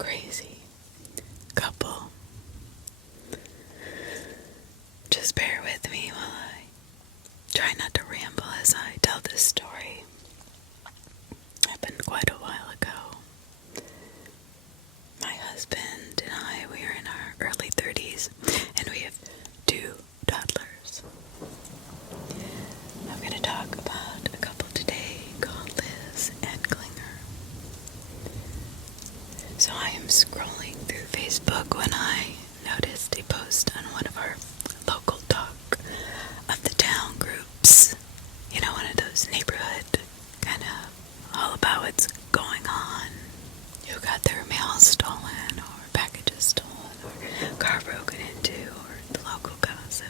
crazy couple. Just bear with me while I try not to ramble as I tell this story. Happened quite a while ago. My husband and I, we are in our early 30s, and we have 2 toddlers. I'm going to talk about a couple today called Liz and Klinger. So I am scrolling through Facebook when I noticed a post on one of our local talk of the town groups. You know, one of those neighborhood kind of all about what's going on. Who got their mail stolen, or packages stolen, or car broken into, or the local gossip.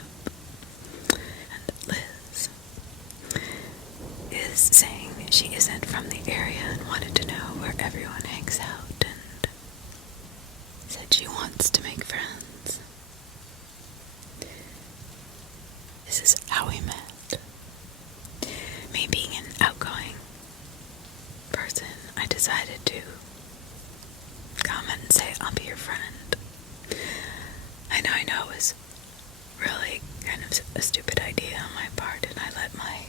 And Liz is saying that she isn't from the area and wanted to know where everyone hangs out, and said she wants to make friends. This is how we met. Me being an outgoing person, I decided to comment and say, I'll be your friend. I know it was really kind of a stupid idea on my part, and I let my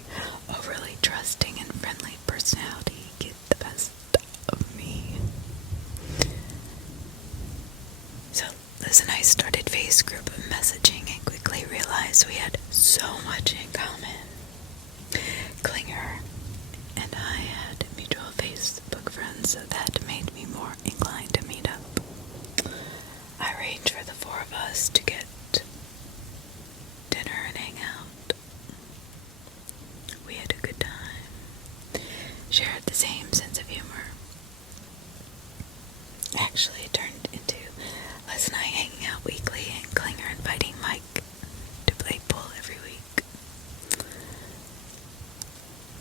overly trusting and friendly personality get the best of me. So Liz and I started face group messaging and quickly realized we had so much in common. Klinger and I had mutual Facebook friends, so that made me more inclined to meet up. I arranged for the 4 of us to get dinner and hang out. We had a good time, shared the same sense of humor. Actually, it turned into Liz and I hanging out weekly, and Klinger inviting Mike to play pool every week.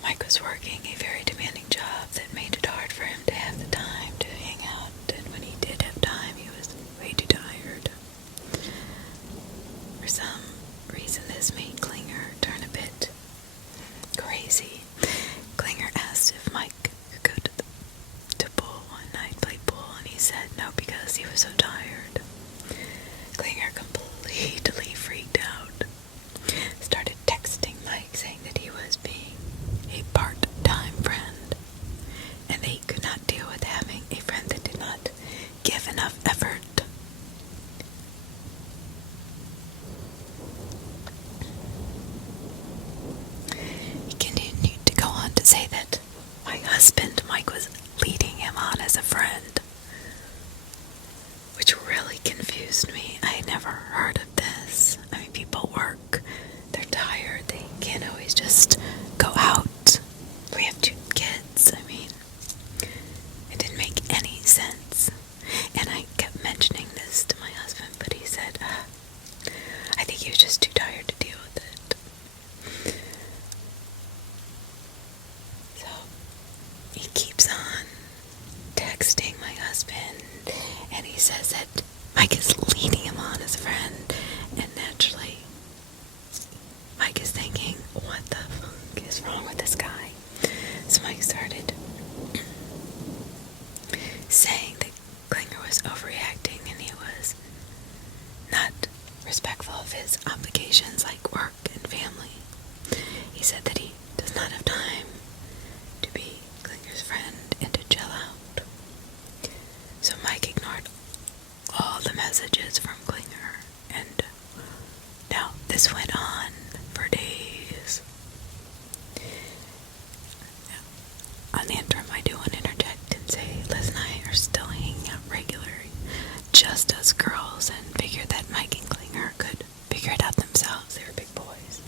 Mike was working a very demanding job that made it hard for him to have the time to hang out, and when he did have time, he was way too tired. For some reason, this made Klinger turn a bit crazy. Klinger asked if Mike could go to pool one night, play pool, and he said no because he was so tired. Klinger completely freaked out. Started texting Mike saying that he was being a part-time friend, and that he could not deal with having a friend that did not give enough effort. He continued to go on to say that my husband, Mike, was leading him on as a friend, which really confused me. I had never heard of this. I mean, people work, they're tired, they can't always just go out. We have 2 kids. I mean, it didn't make any sense. And I kept mentioning this to my husband, but he said, I think he was just too tired to deal with it. So, he keeps on texting my husband, and he says that Mike is leading him on as a friend, and naturally, Mike is thinking, what the fuck is wrong with this guy? So Mike started saying that Klinger was overreacting, and he was not respectful of his obligations like work and family. He said that he does not have time to be Klinger's friend and to chill out. So Mike ignored all the messages from Klinger, and now this went on for days. On the interim, I do want to interject and say Liz and I are still hanging out regularly, just as girls, and figured that Mike and Klinger could figure it out themselves. They were big boys.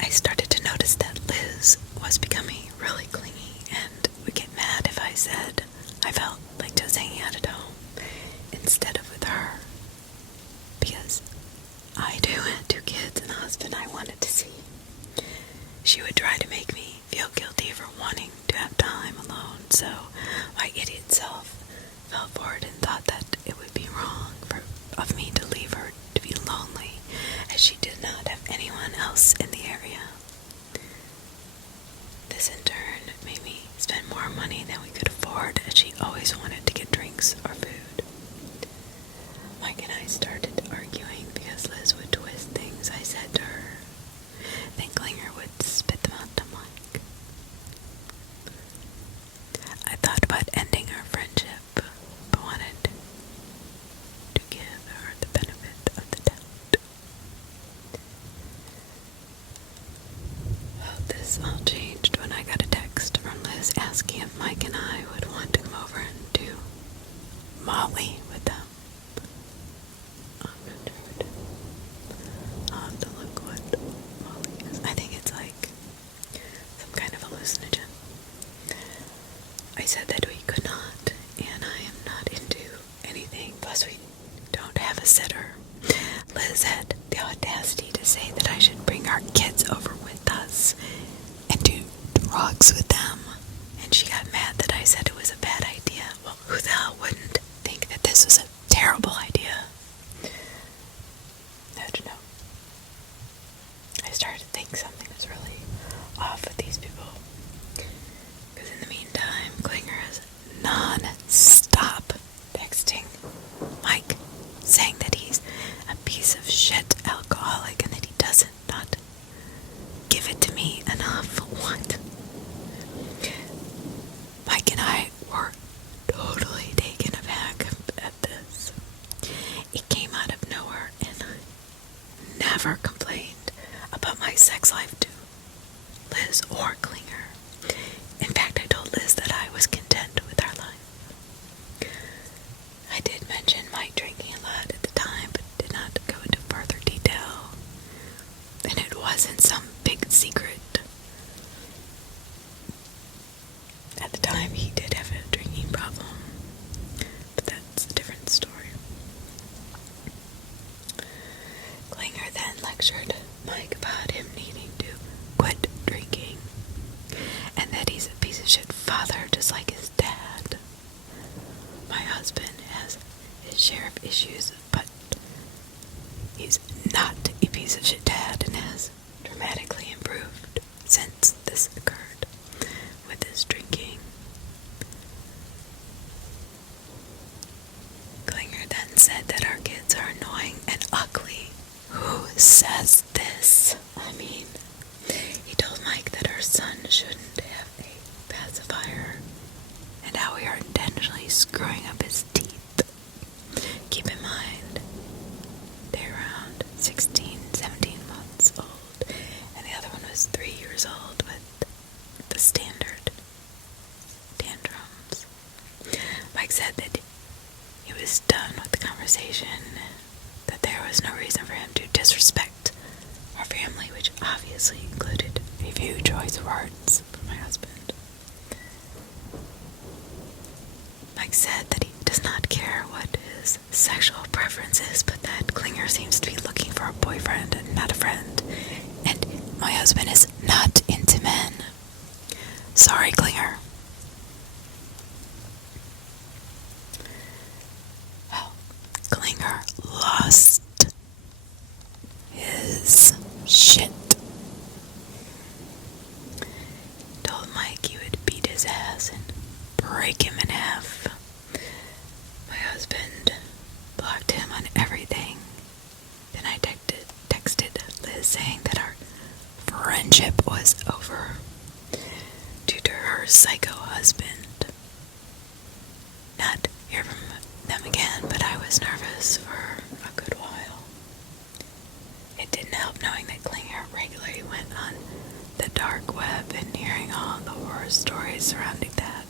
I started to notice that Liz was becoming really clingy and would get mad if I said I felt like just hanging out at home instead of with her, because I do have 2 kids and a husband I wanted to see. She would try to make me feel guilty for wanting to have time alone, so my idiot self fell for it and thought that it would be wrong of me to leave her to be lonely, as she did not have anyone else in the area. This in turn made me spend more money than we could afford, as she always wanted to get babysitter. Liz had the audacity to say that I should bring our kids over with us and do drugs with them. And she got mad that I said it was a bad idea. Well, who the hell wouldn't think that this was a terrible idea? I don't know. I started to think something was really off with these people. Because in the meantime, Klinger is non-stop texting Mike, saying that he's a piece of shit alcoholic and that he doesn't not give it to me enough. What? Mike and I were totally taken aback at this. It came out of nowhere, and I never complained about my sex life to Liz or Klinger. In fact, I told Liz that I was content with our life. I did mention Mike drinking a lot at the time, but did not go into further detail. And it wasn't some big secret. At the time, he did have a drinking problem, but that's a different story. Klinger then lectured Mike about him needing to quit drinking, and that he's a piece of shit father just like his dad. My husband has his share of issues, but he's not a piece of shit dad and has dramatically improved since this occurred with his drinking. Klinger then said that our kids are annoying and ugly. Who says this? I mean, he told Mike that our son shouldn't have a pacifier and how we are intentionally screwing up his teeth. Keep in mind, they're around 16, 17 months old, and the other one was 3 years old with the standard tantrums. Mike said that he was done with the conversation, that there was no reason for him to disrespect our family, which obviously included a few choice words from my husband. Mike said that he does not care what his sexual preference is, but that Klinger seems to be looking for a boyfriend and not a friend, and my husband is not into men. Sorry, Klinger. Well, Klinger lost his shit. Told Mike he would beat his ass and break him in half. My husband blocked him on everything. Then I texted Liz saying that our friendship was over due to her psycho husband. Not hear from them again, but I was nervous for a good while. It didn't help knowing that Klinger regularly went on the dark web and hearing all the horror stories surrounding that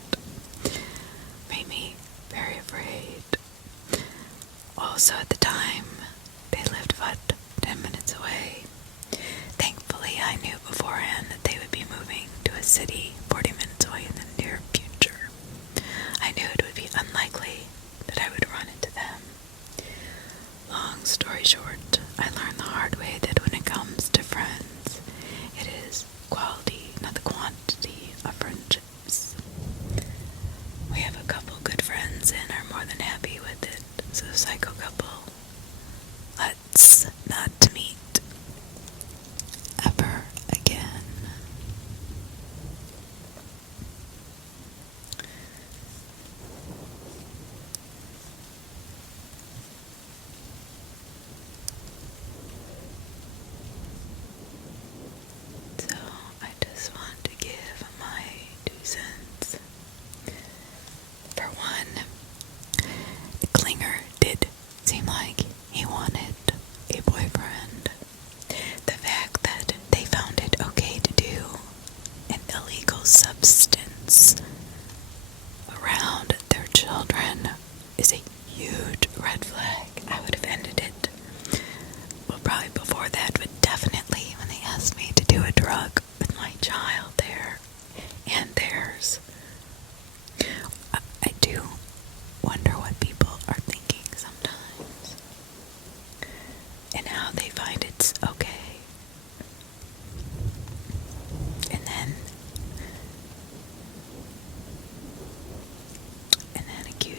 made me very afraid. Also at the time, they lived about 10 minutes away. Thankfully, I knew beforehand that they would be moving to a city 40 minutes away in the near future. I knew it would be unlikely that I would run into them. Long story short, I learned the hard way that when it comes to friends, it is quality, not the quantity of friendships. We have a couple good friends and are more than happy with it, so psycho couple, let's not meet ever again.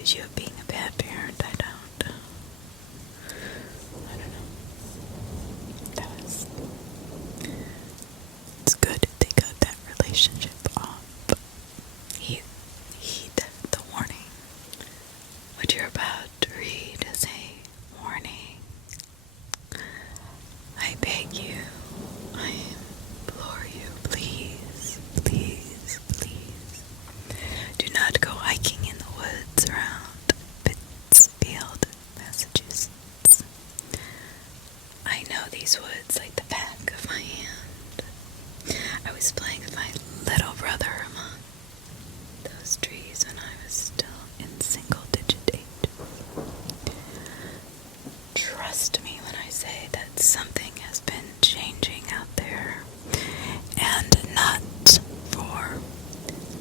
accuse you of being a bad parent. I don't know. It's good they got that relationship off. Heed the warning. What you're about to read is a warning. I beg you, I implore you, please, please, please, do not go hiking in the woods around Pittsfield, Massachusetts. I know these woods like the back of my hand. I was playing with my little brother among those trees when I was still in single-digit age. Trust me when I say that something has been changing out there, and not for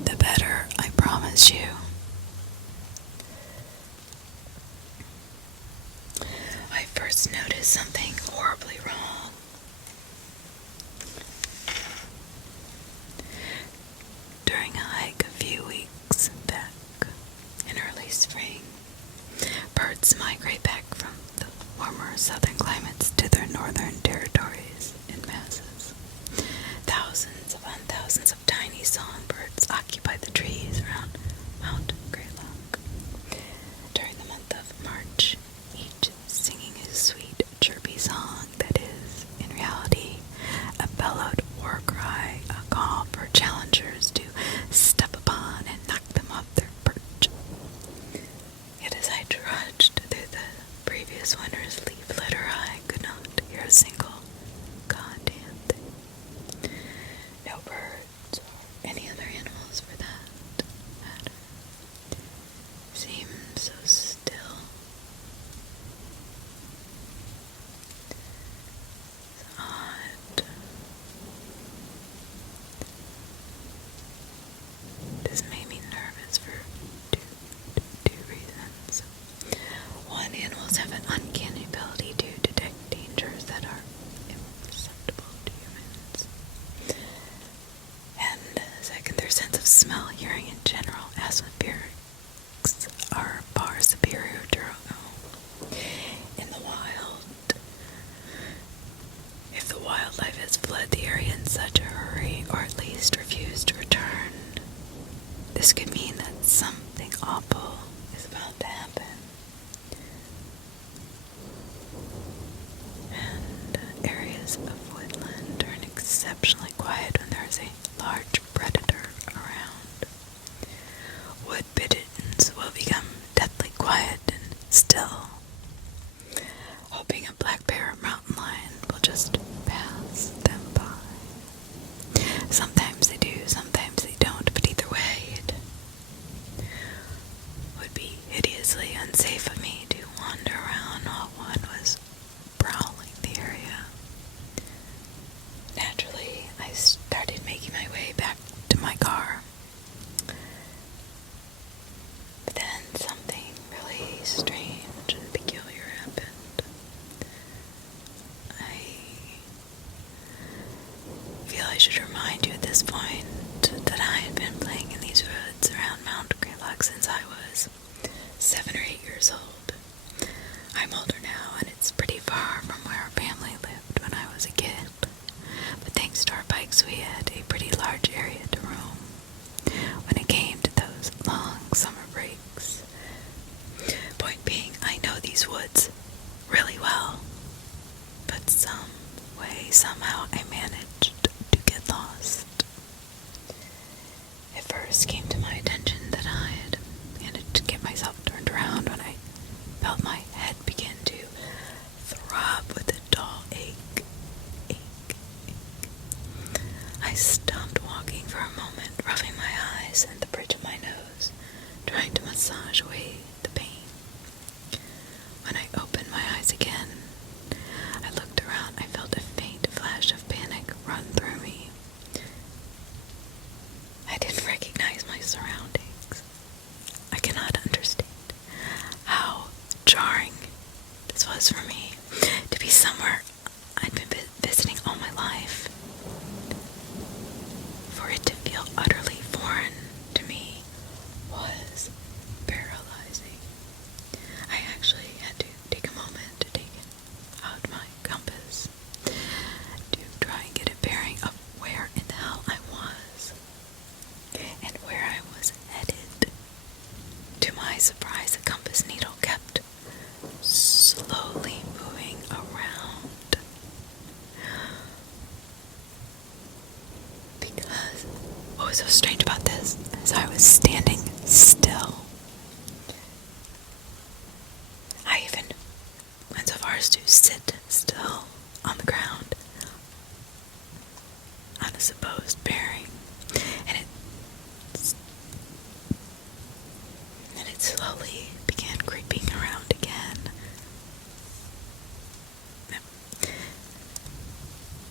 the better, I promise you. I first noticed something horribly wrong during a hike a few weeks back in early spring. Birds migrate back from the warmer southern climates to their northern territories in masses. Thousands upon thousands of tiny songbirds occupy the trees around Mount Greylock during the month of March, each singing his sweet, chirpy song that is, in reality, a bellowed war cry, a call for challengers to step upon and knock them off their perch. Yet as I trudged through the previous winter's leaf litter, I could not hear a single goddamn thing. No birds or any other animals for that matter seemed so still. It's odd. This made me nervous for two reasons. One, animals have an uncanny ability to detect dangers that are imperceptible to humans. And second, their sense of smell, hearing in general, atmospherics are far superior to our own. In the wild, if the wildlife has fled the area in such a hurry, or at least refused to return, this could mean that something awful is about to happen. And areas of woodland turn exceptionally quiet when there is a large predator around. Wood pigeons will become deathly quiet and still, hoping a black bear or mountain lion will just pass them by. Sometimes they do, sometimes they don't, but either way, it would be hideously unsafe of me to wander around while one was prowling the area. Naturally, I started making my way back to my car. But then something really strange and peculiar happened. I feel I should remind you at this point that I had been playing in these woods around Mount Greylock since I was 7 or 8 years old. I'm older now, and it's pretty far from where our family lived when I was a kid. But thanks to our bikes, we had a pretty large area to roam when it came to those long summer breaks. Point being, I know these woods really well, but some way, somehow, I managed to get lost. It first came to my attention that I had managed to get myself turned around when I felt my head begin to throb with a dull ache. I stopped walking for a moment, rubbing my eyes and the bridge of my nose, trying to massage away the pain. When I opened my eyes again, I looked around. I felt a faint flash of panic run through me. I didn't recognize my surroundings. I cannot understand how jarring this was for me to be somewhere I'd been visiting all my life. For it to feel utterly foreign to me was paralyzing. my surprise, the compass needle kept slowly moving around. Because what was so strange about this is I was standing still. I even went so far as to sit still on the ground on a supposed bearing, and it slowly began creeping around again.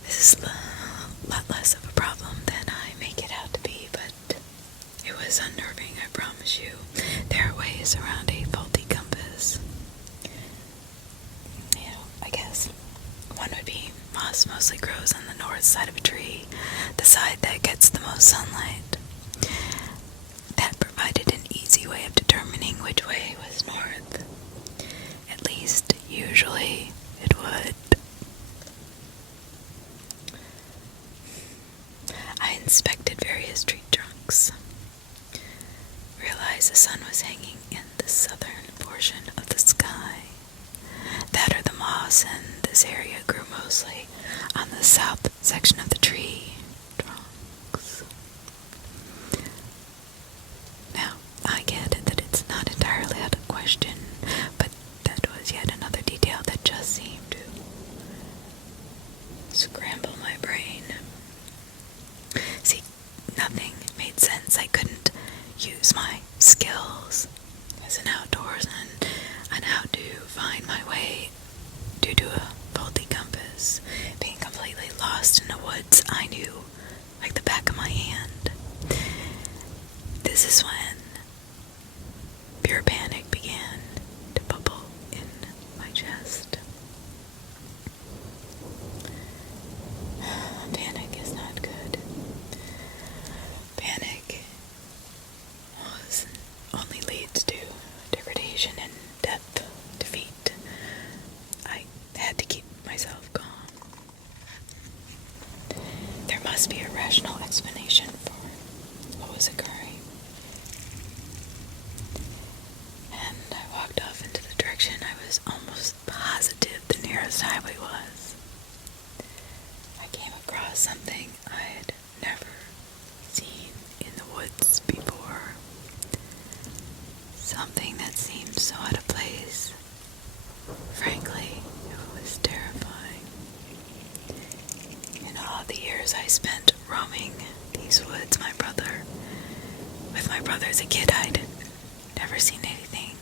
This is a lot less of a problem than I make it out to be, but it was unnerving, I promise you. There are ways around a faulty compass. I guess one would be moss mostly grows on the north side of a tree, the side that gets the most sunlight. That provided an easy way of determining which way was north. At least, usually, it would. I inspected various tree trunks. Realized the sun was hanging in the southern portion of the sky. That or the moss in this area grew mostly on the south section of the tree trunks. Now, I get it that it's not entirely out of question, but that was yet another detail that just seemed to scramble my brain. See, nothing made sense. I couldn't use my skills as an outdoorsman on how to find my way due to a faulty compass. Being completely lost in the woods, I knew like the back of my hand. This is when pure panic began to bubble in my chest. Panic is not good. Panic only leads to degradation and death, defeat. I had to keep myself calm. There must be a rational explanation for what was occurring. And I walked off into the direction I was almost positive the nearest highway was. I came across something I had never seen in the woods before. Something that seemed so out of place. Frankly, it was terrifying. In all the years I spent roaming these woods, with my brother as a kid, I'd never seen anything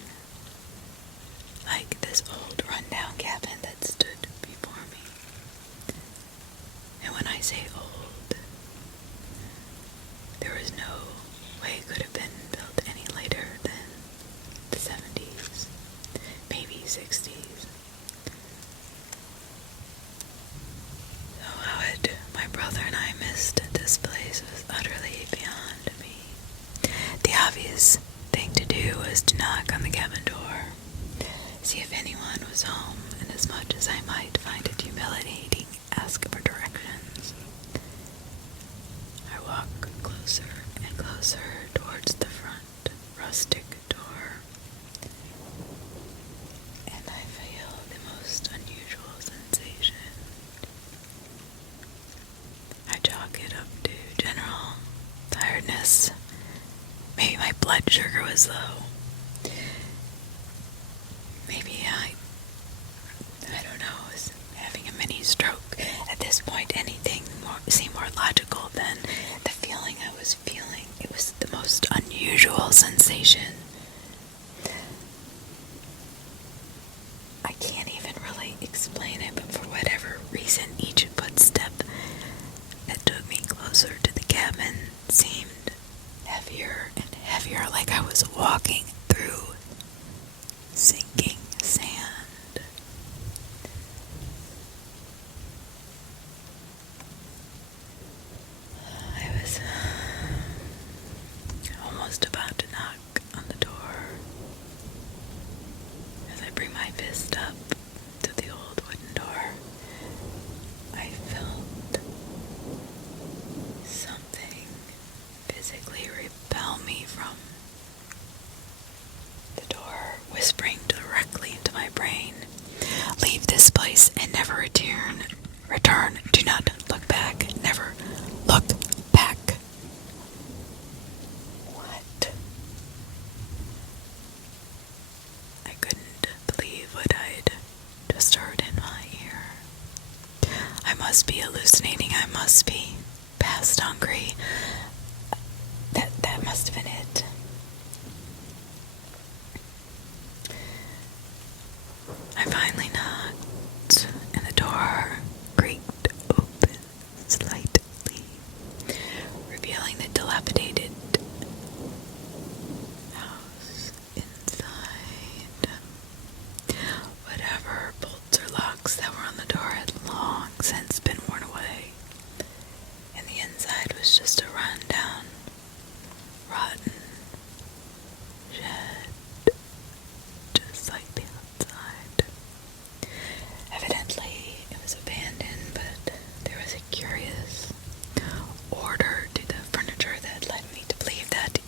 like this old rundown cabin that stood before me. And when I say old, there was no way it could have been built any later than the 70s, maybe 60s. So how had my brother and I missed this place was utterly beyond me. The obvious thing to do was to knock on the cabin door, see if anyone was home, and as much as I might find it humiliating, ask for directions. I walked closer and closer towards the front rustic door, and I feel the most unusual sensation. I chalk it up to general tiredness. Maybe my blood sugar was low. Maybe I don't know, was having a mini stroke. At this point, anything seemed more logical than the feeling I was feeling. It was the most unusual sensation. I can't even really explain it, but for whatever reason, each footstep that took me closer to the cabin seemed heavier and heavier, like I was walking through sinking sand. I was almost about to knock on the door as I bring my fist up to the old wooden door. I felt something physically repel me from the twice and never return. Do not look back. Never look back. What? I couldn't believe what I'd just heard in my ear. I must be hallucinating. I must be past hungry. That must have been it. I finally knocked, and the door creaked open slightly, revealing the dilapidated house inside. Whatever bolts or locks that were on the door had long since been worn away, and the inside was just a run-down, rotten shed, just like the outside. Evidently, it was abandoned, but there was a curious order to the furniture that led me to believe that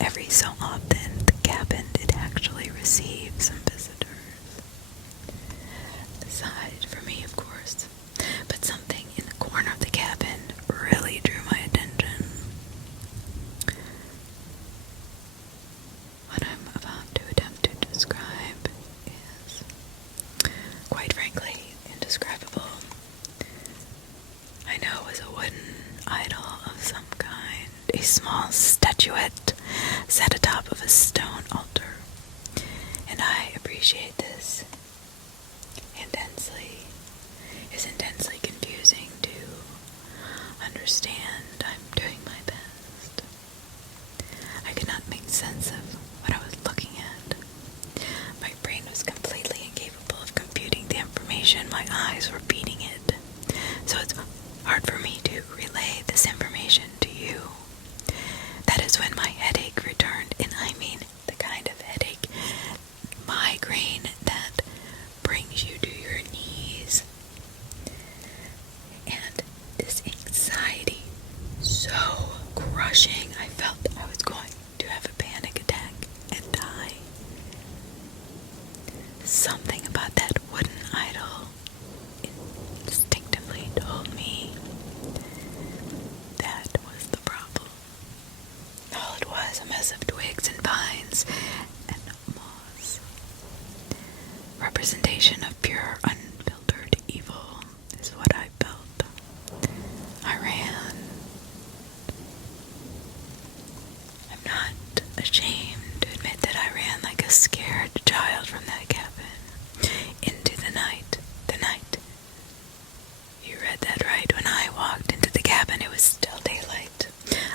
every so often the cabin did actually receive some visitors. Aside from me, of course, but something in the corner of the cabin really drew my attention. What I'm about to attempt to describe is, quite frankly, indescribable. I know it was a wooden idol of some kind, a small statuette set atop of a stone altar, and I appreciate this intensely. It's intensely confusing to understand. I'm doing my best. I could not make sense of what I was looking at. My brain was completely incapable of computing the information. My eyes were beating it. So it's hard for me to relay this information to you. That is when my headache returned, and I mean the kind of headache, migraine, that brings you to your knees. And this anxiety, so crushing, I felt I was going to have a panic attack and die. Something about that wooden idol instinctively told me that was the problem. All it was, a mess of twigs and vines and moss. Representation of pure, unfiltered evil is what I felt. I ran. I'm not ashamed to admit that I ran like a scared child from that cabin into the night. The night. You read that right. When I walked into the cabin, it was still daylight.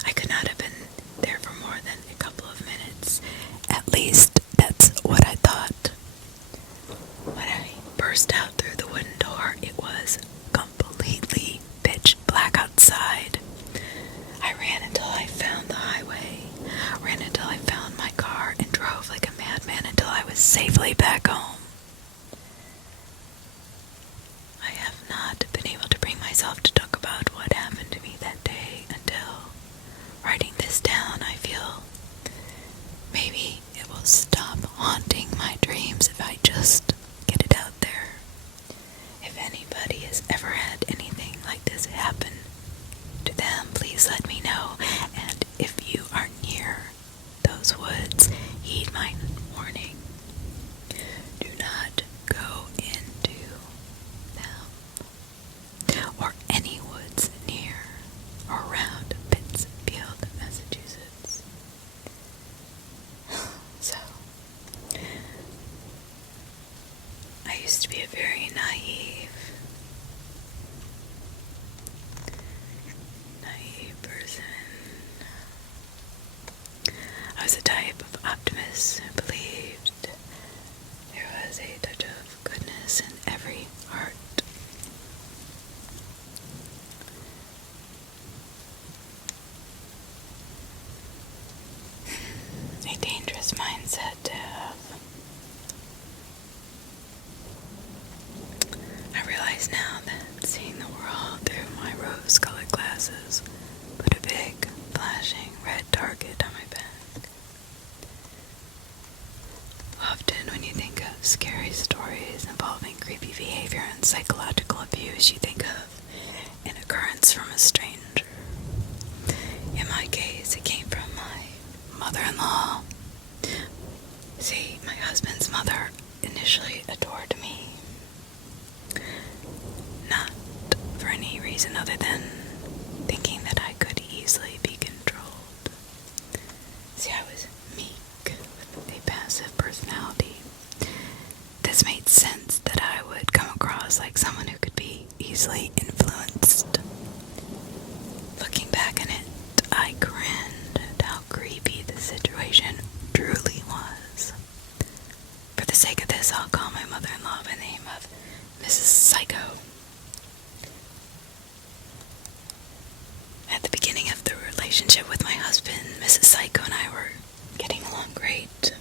I could not have been there for more than a couple of minutes. At least, that's what I thought. When I burst out through the wooden door, it was completely pitch black outside. I ran until I found the highway, ran until I found my car, and drove like a madman until I was safely back home. I have not been able to bring myself to talk about what happened to me that day until, writing this down, I feel maybe it will stop haunting my dreams if I just get it out there. If anybody has ever had anything like this happen to them, please let me know. And if you are near those woods, heed my warning. Do not go into them or any woods near or around Pittsfield, Massachusetts. So, I used to be a very naive person. I was a type of optimist who believed there was a touch of goodness in every heart. A dangerous mindset to have. I realize now that seeing the world through my rose-colored glasses put a big, flashing red target on my back. Often when you think of scary stories involving creepy behavior and psychological abuse you think of an occurrence from a stranger. In my case, it came from my mother-in-law. See, my husband's mother initially adored me. Not for any reason other than thinking that I could easily be controlled. See, I was meek with a passive personality. This made sense that I would come across like someone who could be easily influenced. Looking back on it, I grinned at how creepy the situation truly was. For the sake of this, I'll call my mother-in-law by the name of Mrs. Psycho. At the beginning of the relationship with my husband, Mrs. Psycho and I were getting along great.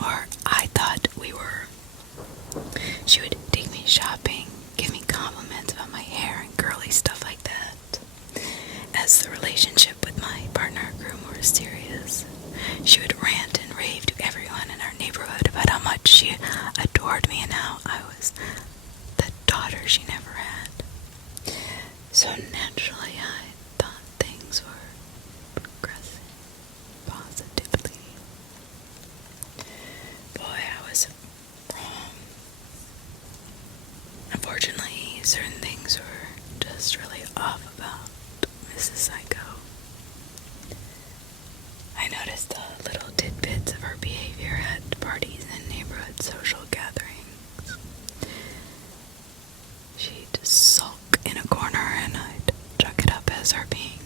Or I thought we were. She would take me shopping, give me compliments about my hair and girly stuff like that. As the relationship with my partner grew more serious, she would rant and rave to everyone in our neighborhood about how much she adored me and how I was the daughter she never had. So naturally, I thought things were progressing positively. Boy, I was wrong. Unfortunately, certain things were just really off about Mrs. Psycho. I noticed the little tidbits of her behavior at parties and neighborhood social gatherings. She'd sulk in a corner and I'd chalk it up as her being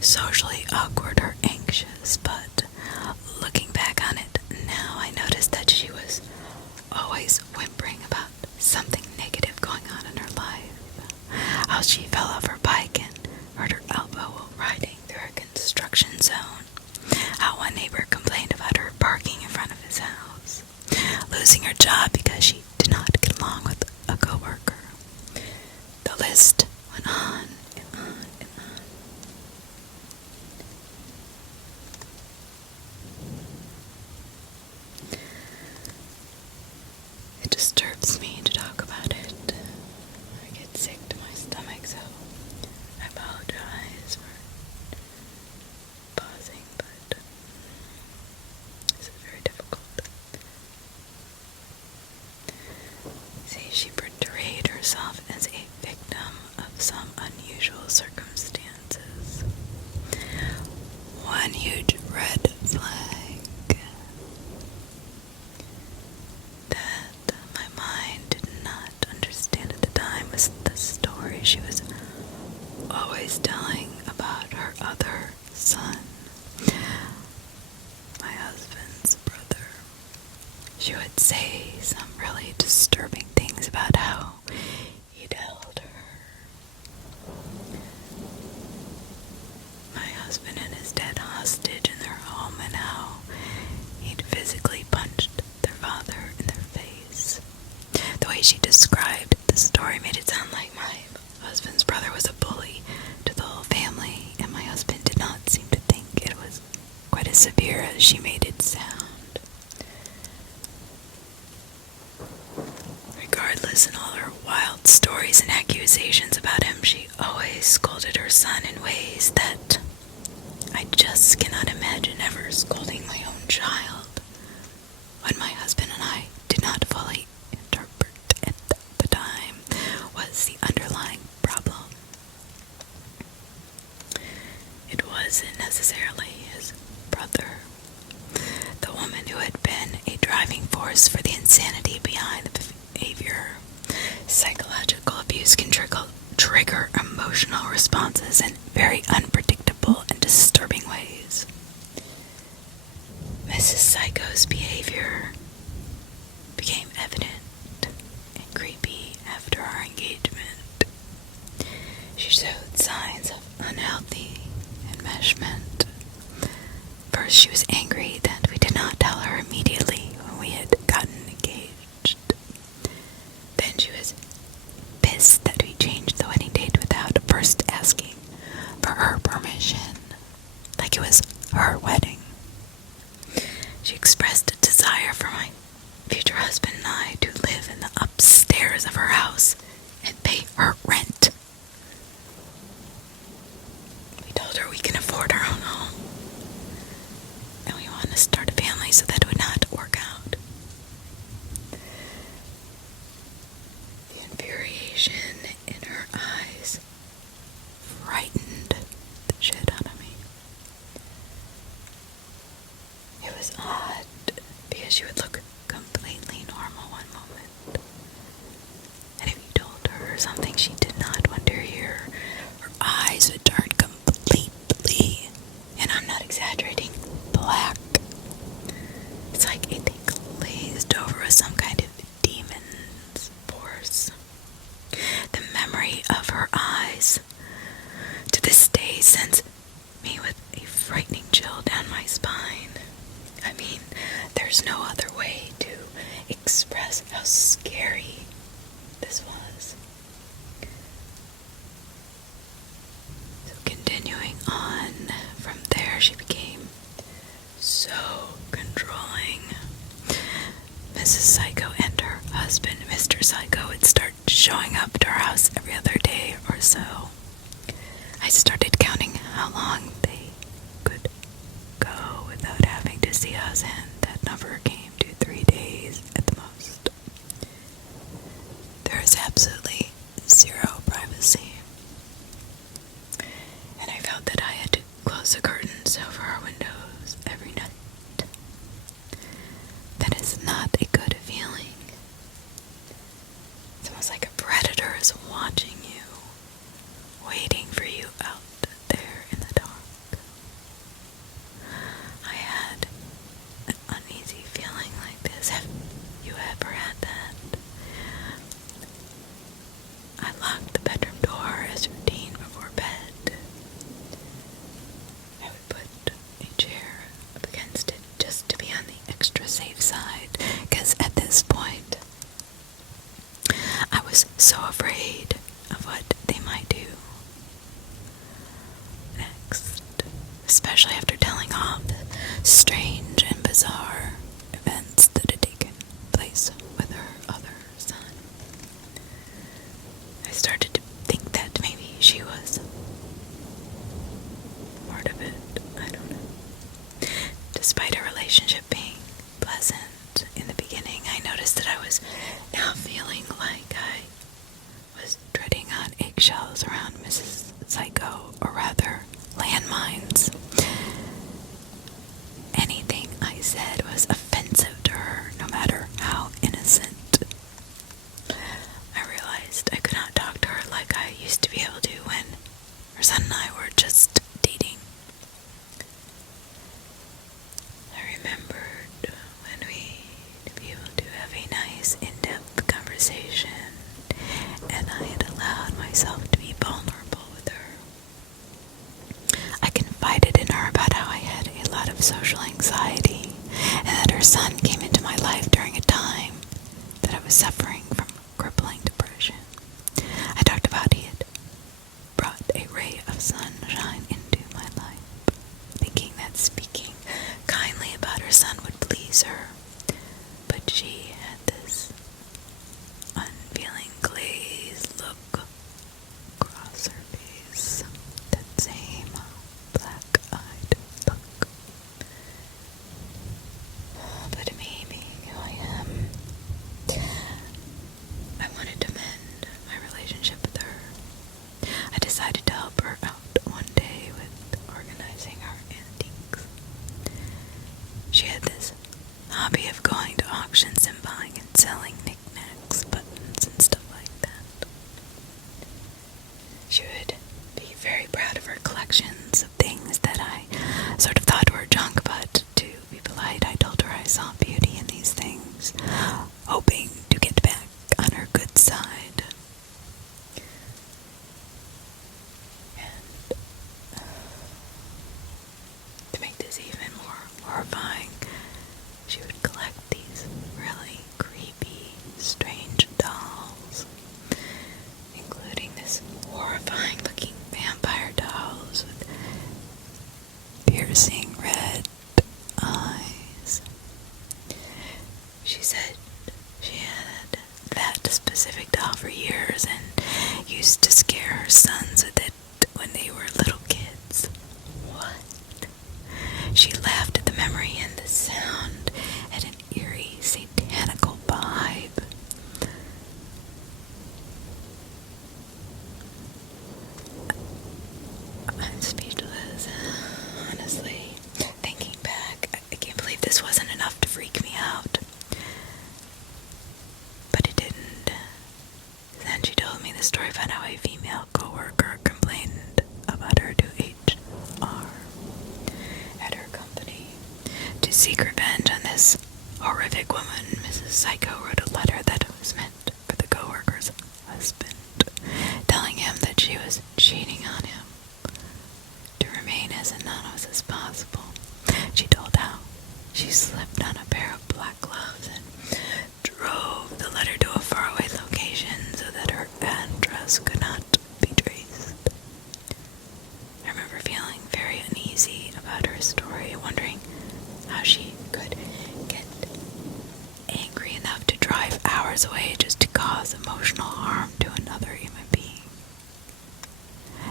socially awkward or anxious, but looking back on it now, I noticed that she was always whimpering about something negative going on in her life. How she fell off her bike and hurt her elbow while riding through a construction zone. How one neighbor complained about her parking in front of his house. Losing her job because she did not get along with a coworker. The list went on and on and on. It disturbs me to talk about it. I get sick to my stomach, so I apologize for pausing, but this is very difficult. See, she portrayed herself as a victim of some unusual circumstances. One huge red flag that my mind did not understand at the time was the story she was always telling about her other son, my husband's brother. She would say some really disturbing things about how he'd held her, my husband and his dad, hostage in their home, and how he'd physically punched their father in their face. The way she described the story made it sound like my husband's brother was a bully to the whole family, and my husband did not seem to think it was quite as severe as she made it sound. Regardless, in all her wild stories and accusations about him, she always scolded her son in ways that I just cannot imagine ever scolding my own child. What my husband and I did not fully interpret at the time was the underlying problem. It wasn't necessarily his brother, the woman who had been a driving force for the insanity behind the behavior. Psychological abuse can trigger emotional responses in very unpredictable and disturbing ways. Mrs. Psycho's behavior became evident and creepy after our engagement. She showed signs of unhealthy enmeshment. First, she was angry that we did not tell her immediately when we had gotten engaged. Then she was pissed that we changed the wedding date without first asking for her permission, like it was her wedding. She expressed a desire for my Mrs. Psycho and her husband, Mr. Psycho, would start showing up to our house every other day or so. I started counting how long they could go without having to see us, and that number came to 3 days at the most. There is absolutely zero privacy, and I felt that I had to close the curtains over our windows every night. That is not a good feeling. It's almost like a predator is watching you, waiting for you out there in the dark. I had an uneasy feeling like this. Have you ever had that? I locked the bedroom door as routine before bed. I would put a chair up against it just to be on the extra safe side, because at this point, I was so afraid of what they might do next, especially after telling all the strange and bizarre events that had taken place with her other son. I started to think that maybe she was part of it. I don't know. Despite our relationship being pleasant in the beginning, I noticed that I was now feeling like I was treading on eggshells around Mrs. Psycho, or rather, landmines. Anything I said was offensive to her, no matter how innocent. I realized I could not talk to her like I used to be able to when her son and I were just dating. I remembered when we'd be able to have a nice in-depth conversation, and I had allowed myself to be vulnerable with her. I confided in her about how I had a lot of social anxiety, and that her son came into my life during a time that I was suffering from crippling depression. I talked about he had brought a ray of sunshine into my life, thinking that speaking kindly about her son would please her, but she had this unfeeling glazed look across her face, that same black-eyed look. But me, being who I am, I wanted to mend my relationship with her. I decided to help her out one day with organizing our antiques. She had this hobby of going to auctions and buying and selling knickknacks, buttons, and stuff like that. She would be very proud of her collections of things that I sort of thought were junk, but to be polite, I told her I saw beauty in these things, hoping to get back on her good side. And to make this even more horrifying, she would collect these really creepy, strange dolls, including this horrifying-looking vampire dolls with piercing red eyes. She said she had that specific doll for years and used to scare her sons with it when they were little kids. What? She laughed at the memory, and the sound had an eerie, satanical vibe. I'm speechless. Honestly, thinking back, I can't believe this wasn't enough to freak me out. But it didn't. Then she told me the story about how a female coworker complained about her to HR at her company. To seek revenge on this horrific woman, Mrs. Psycho wrote a letter that was meant for the coworker's husband, telling him that she was cheating on him. To remain as anonymous as possible, she told how she slipped on a pair of black gloves and drove the letter to a faraway location so that her address could not be traced. I remember feeling very uneasy about her story, wondering how she could get angry enough hours away just to cause emotional harm to another human being.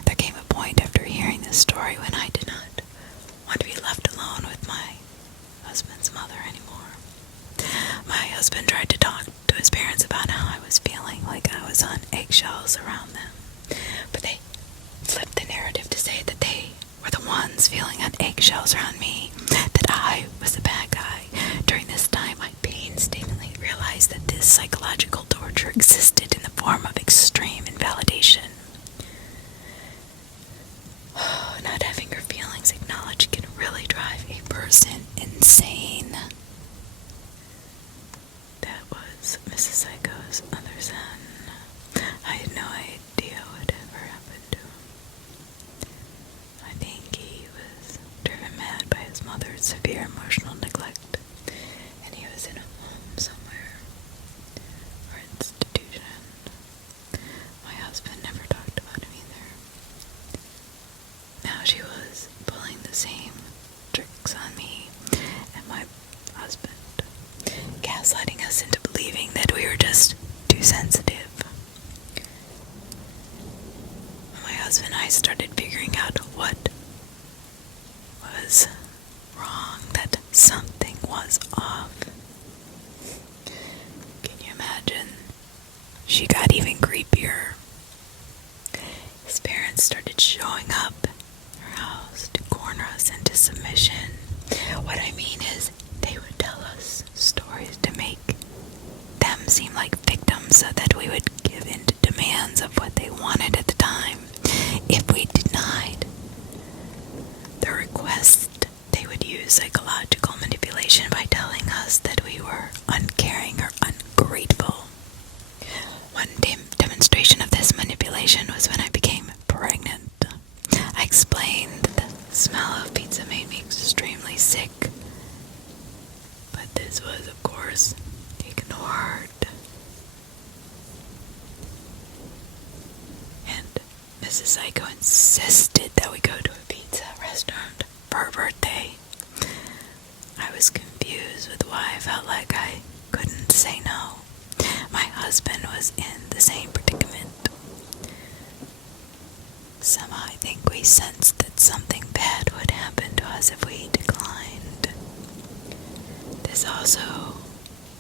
There came a point after hearing this story when I did not want to be left alone with my husband's mother anymore. My husband tried to talk to his parents about how I was feeling like I was on eggshells around them, but they flipped the narrative to say that they were the ones feeling on eggshells around me, that I was the bad guy. During this time, I painstakingly realized that this psychological torture existed in the form of extreme invalidation. Not having your feelings acknowledged can really drive a person insane. That was Mrs. Psycho's other son. I had no idea what ever happened to him. I think he was driven mad by his mother's severe emotional neglect, and he was in a home somewhere, or institution. My husband never talked about him either. Now she was pulling the same tricks on me and my husband, gaslighting us into believing that we were just too sensitive. My husband and I started figuring out what was wrong, that something was off. Can you imagine? She got even creepier. His parents started showing up at our house to corner us into submission. What I mean is, they would tell us stories to make them seem like victims so that we would give in to demands of what they wanted at the time. If we denied the request, they would use psychological manipulation by telling us that we were uncaring or ungrateful. One demonstration of this manipulation was when I became pregnant. I explained that the smell of pizza made me extremely sick, but this was, of course, ignored. And Mrs. Psycho insisted that we go to a pizza restaurant for her birthday. I was confused with why I felt like I couldn't say no. My husband was in the same predicament. Somehow I think we sensed that something bad would happen to us if we declined. This also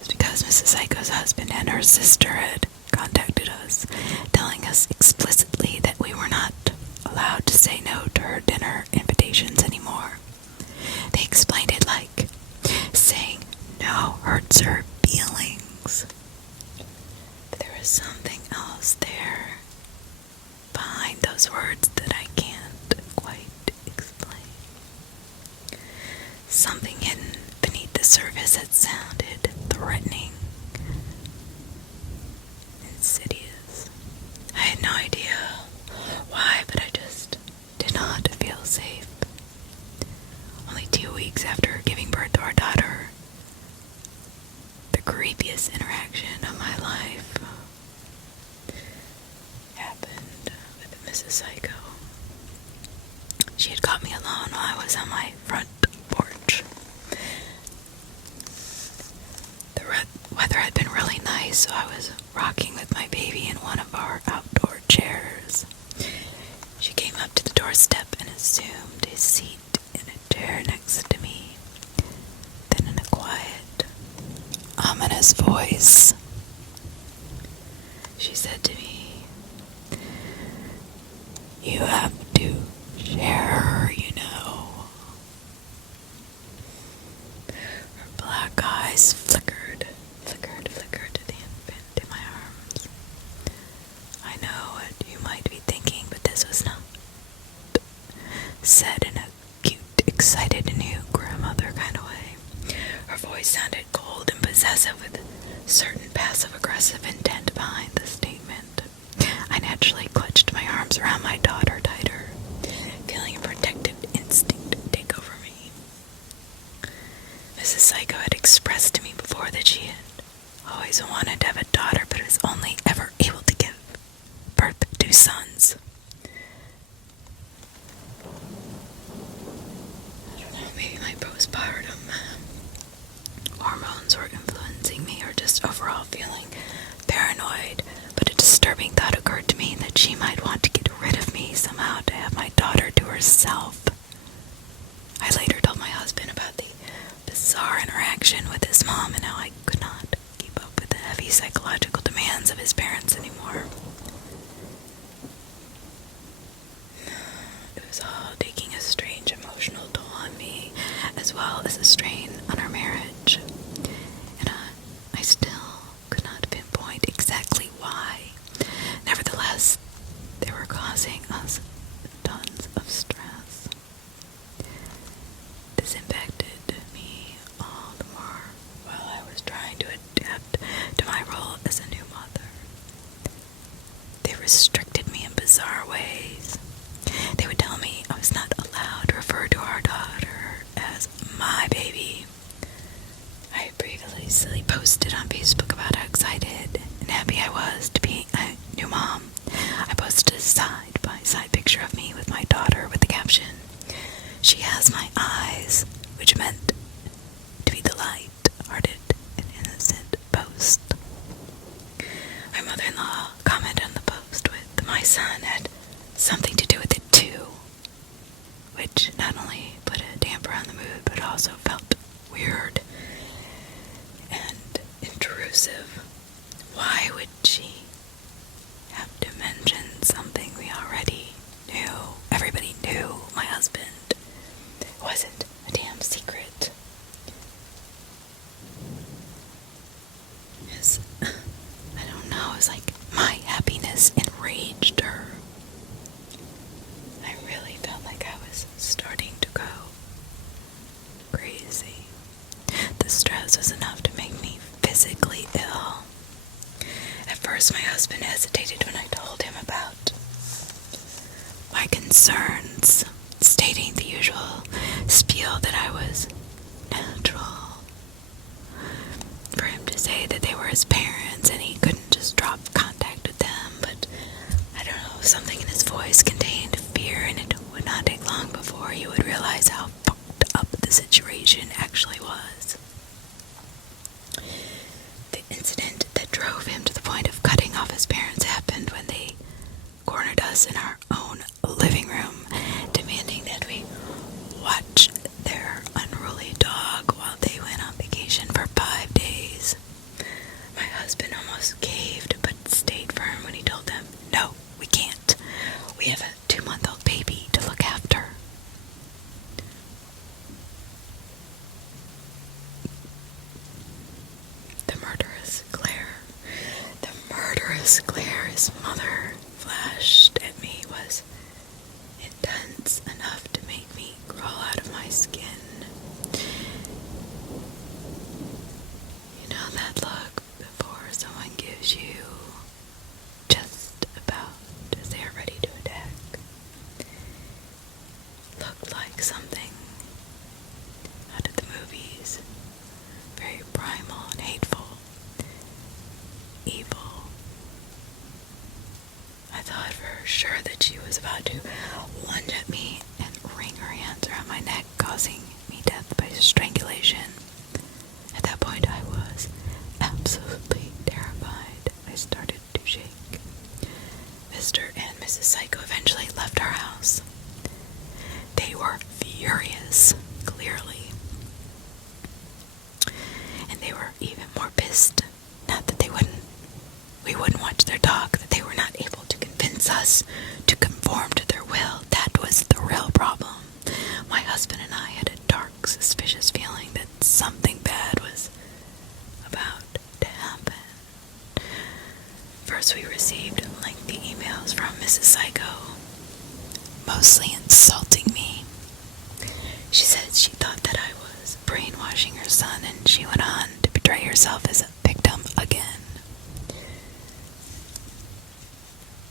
is because Mrs. Psycho's husband and her sister had contacted us, telling us explicitly that we were not allowed to say no to her dinner invitations anymore. They explained it like saying no hurts her feelings. But there was something else there behind those words that I can't quite explain. Something hidden beneath the surface that sounded threatening, insidious. I had no idea why, but I just did not feel safe. Only 2 weeks after giving birth to our daughter, the creepiest interaction of my life happened with Mrs. Psycho. She had caught me alone while I was on my front porch. The weather had been really nice, so I was rocking with my baby in one of our outdoor chairs. She came up to the doorstep and assumed a seat in a chair next to me. Then in a quiet, ominous voice, she said to me, "You have to share her, you know." Her black eyes flickered to the infant in my arms. I know what you might be thinking, but this was not said in a cute, excited, new grandmother kind of way. Her voice sounded cold and possessive with a certain passive-aggressive intent behind the statement. I naturally clutched my arms around my daughter tighter, feeling a protective instinct take over me. Mrs. Psycho had expressed to me before that she had always wanted to have a daughter, but was only ever able to give birth to sons. I don't know, maybe my postpartum hormones were influencing me, or just overall overall feeling paranoid, but a disturbing thought occurred to me that she might want to get rid of me somehow to have my daughter to herself. I later told my husband about the bizarre interaction with his mom and how I could not keep up with the heavy psychological demands of his parents anymore. It was all taking a strange emotional toll on me, as well as a strain on our marriage. And I still could not pinpoint exactly why. Nevertheless, they were causing us tons of stress. This impacted me all the more while I was trying to adapt to my role as a new mother. They restricted me in bizarre ways. They would tell me I was not allowed to refer to our daughter as my baby. I previously posted on Facebook about how excited and happy I was to be a new mom. I posted a side-by-side picture of me with my daughter with the caption, "She has my eyes," which meant to be the light-hearted and innocent post. My mother-in-law commented on the post with, "My son had something to do with it too," which not only put a damper on the mood, but also felt weird and intrusive. Why would she have to mention something we already knew? Everybody knew my husband. It wasn't a damn secret. I don't know, it's like my happiness enraged her. I really felt like I was starting to go crazy. The stress was enough to make me physically ill. At first, my husband hesitated when I told him about my concerns, stating the usual spiel that I was natural. For him to say that they were his parents and he couldn't just drop contact with them, but I don't know, something in his voice contained fear, and it would not take long before he would realize how fucked up the situation actually was. The incident that drove him to the point of cutting off his parents happened when they cornered us in our own living room, demanding that we watch their unruly dog while they went on vacation for 5 days. My husband almost caved, but stayed firm when he told them, "No, we can't. We have a 2-month-old baby to look after." The murderous glare his mother flashed at me was intense enough to make me crawl out of my skin. You know that look before someone gives you just about as they're ready to attack? Looked like something out of the movies. Very primal and hateful. Evil. I thought for sure that she was about to lunge at me and wring her hands around my neck, causing me death by strangulation. At that point, I was absolutely terrified. I started to shake. Mr. and Mrs. Psycho eventually left our house. They were furious, clearly. And they were even more pissed. Not that we wouldn't watch their dog, that they were not able to convince us to conform to their will. That was the real problem. My husband and I had a dark, suspicious feeling that something bad was about to happen. First, we received lengthy emails from Mrs. Psycho, mostly insulting me. She said she thought that I was brainwashing her son, and she went on to portray herself as a victim again.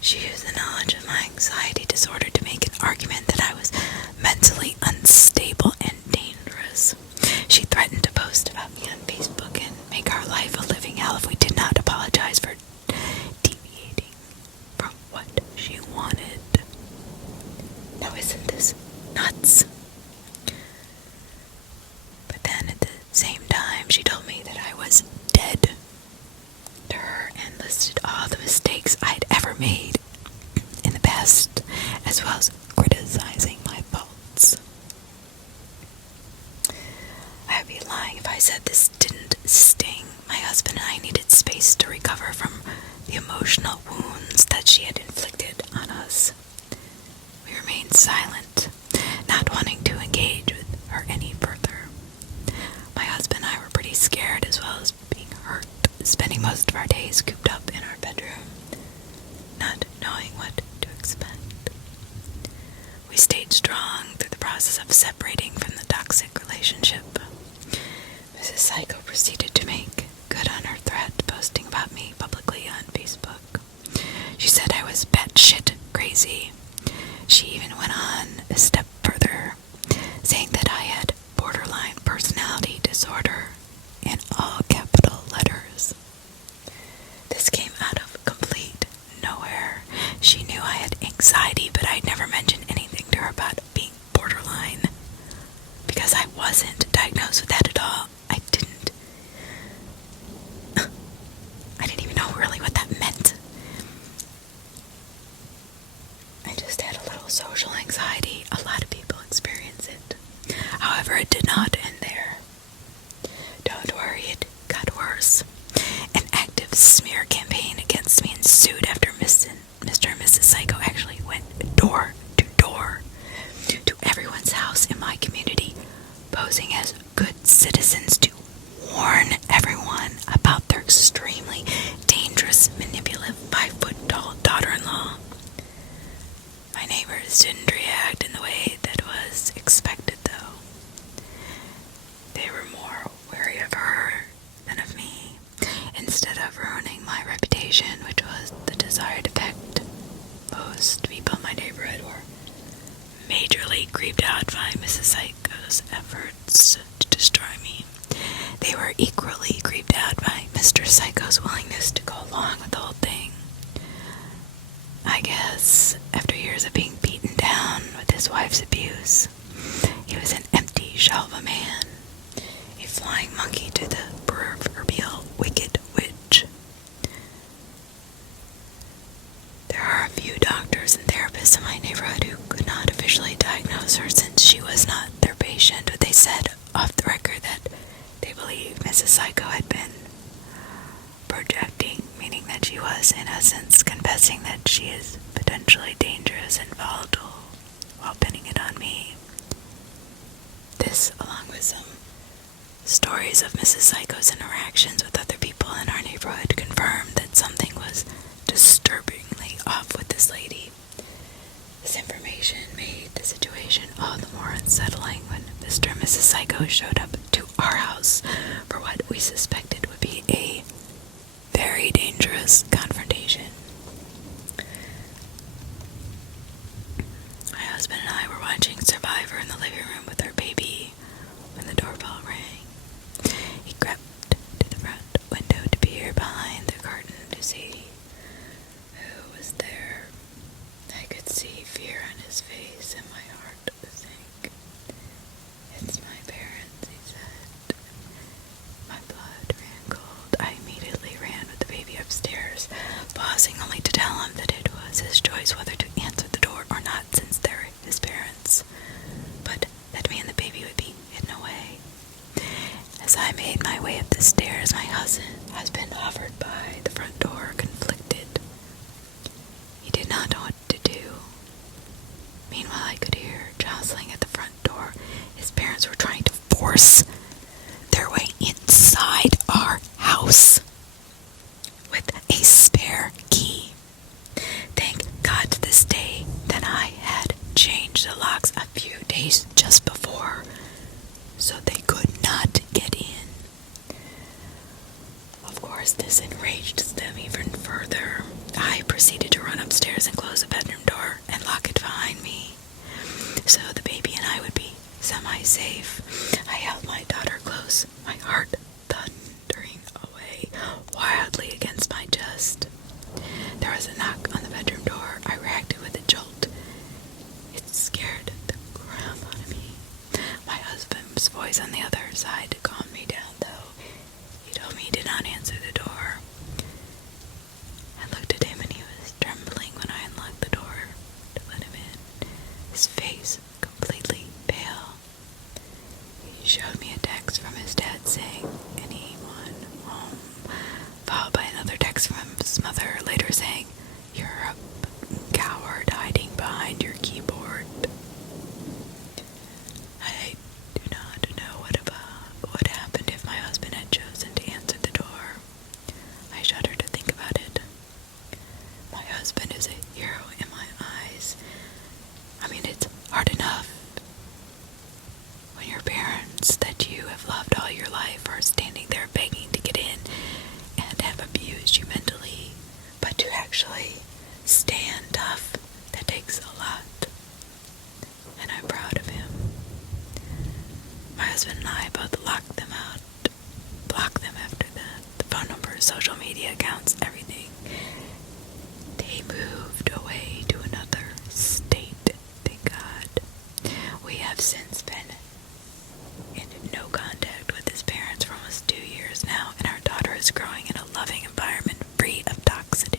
She used the knowledge of my anxiety disorder to make an argument that I was mentally unstable and dangerous. She threatened to post about me on Facebook and make our life a living hell if we did not apologize for deviating from what she wanted. Now, isn't this nuts? But then at the same time, she told me that I was dead. listed all the mistakes I'd ever made in the past, as well as criticizing my faults. I would be lying if I said this didn't sting. My husband and I needed space to recover from the emotional wounds that she had inflicted on us. We remained silent, not wanting to engage with her any further. My husband and I were pretty scared as well as being hurt, spending most of our days cooped up in our bedroom, not knowing what to expect. We stayed strong through the process of separating from the toxic relationship. Mrs. Psycho proceeded to make good on her threat, posting about me publicly on Facebook. She said I was batshit crazy. She even went on a step further, saying that I had borderline personality disorder in all capital letters. This came out of complete nowhere. She knew I had anxiety, but I'd never mentioned anything to her about being borderline, because I wasn't diagnosed with that at all. I didn't even know really what that meant. I just had a little social anxiety. A lot of people experience it. However, it did not end there. Don't worry, it got worse. An active smear campaign against me ensued after Mr. and Mrs. Psycho actually went door to door to everyone's house in my community, posing as good citizens to warn everyone about their extremely dangerous, manipulative, 5-foot-tall daughter-in-law. My neighbors didn't react in the way that was expected, though. They were more wary of her than of me, instead of ruining my reputation, which was the desired effect. Most people in my neighborhood were majorly creeped out by Mrs. Psycho's efforts to destroy me. They were equally creeped out by Mr. Psycho's willingness to go along with the whole thing. I guess, after years of being beaten down with his wife's abuse, he was an empty shell of a man, a flying monkey to the proverbial wicked witch. There are a few doctors and therapists in my neighborhood who could not officially diagnose her since she was not their patient, but they said off the record that they believed Mrs. Psycho had been projecting, meaning that she was, in essence, confessing that she is potentially dangerous and volatile while pinning it on me. This, along with some stories of Mrs. Psycho's interactions with other people in our neighborhood, confirmed that something was disturbingly off with this lady. This information made the situation all the more unsettling when Mr. and Mrs. Psycho showed up to our house for what we suspected would be a very dangerous confrontation. My husband and I were watching Survivor in the living room with our baby when the doorbell rang. He crept to the front window to peer behind the curtain to see who was there. I could see fear on his face and my heart sank. "It's my parents," he said. My blood ran cold. I immediately ran with the baby upstairs, pausing only to tell him that it was his choice whether to answer the door or not, since they're his parents, but that me and the baby would be hidden away. As I made my way up the stairs, my husband hovered by the front door, conflicted. He did not know what to do. Meanwhile, I could hear jostling at the front door. His parents were trying to force their way inside our house with a spare key. Thank God to this day that I had changed the locks a few days just before, so they could not get in. Of course, this enraged them even further. I proceeded to run upstairs and close the bedroom door and lock it behind me, so the baby and I would be semi-safe. I held my daughter close, my heart thundering away wildly against my chest. There was a knock on the bedroom door. I reacted with a jolt. It scared the crap out of me. My husband's voice on the other side calmed me down, though. He told me he did not answer the door. actually stand tough. That takes a lot, and I'm proud of him. My husband and I both locked them out, blocked them after that. The phone numbers, social media accounts, everything. They moved away to another state, thank God. We have since been in no contact with his parents for almost 2 years now, and our daughter is growing in a loving environment free of toxicity.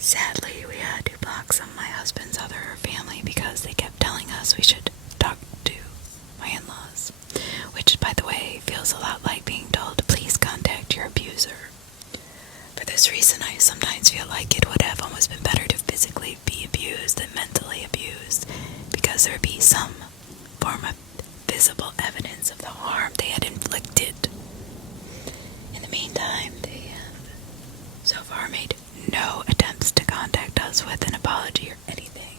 Sadly, we had to block some of my husband's other family because they kept telling us we should talk to my in-laws, which, by the way, feels a lot like being told to please contact your abuser. For this reason, I sometimes feel like it would have almost been better to physically be abused than mentally abused, because there would be some form of visible evidence of the harm they had inflicted. In the meantime, they have so far made no attempts to contact us with an apology or anything.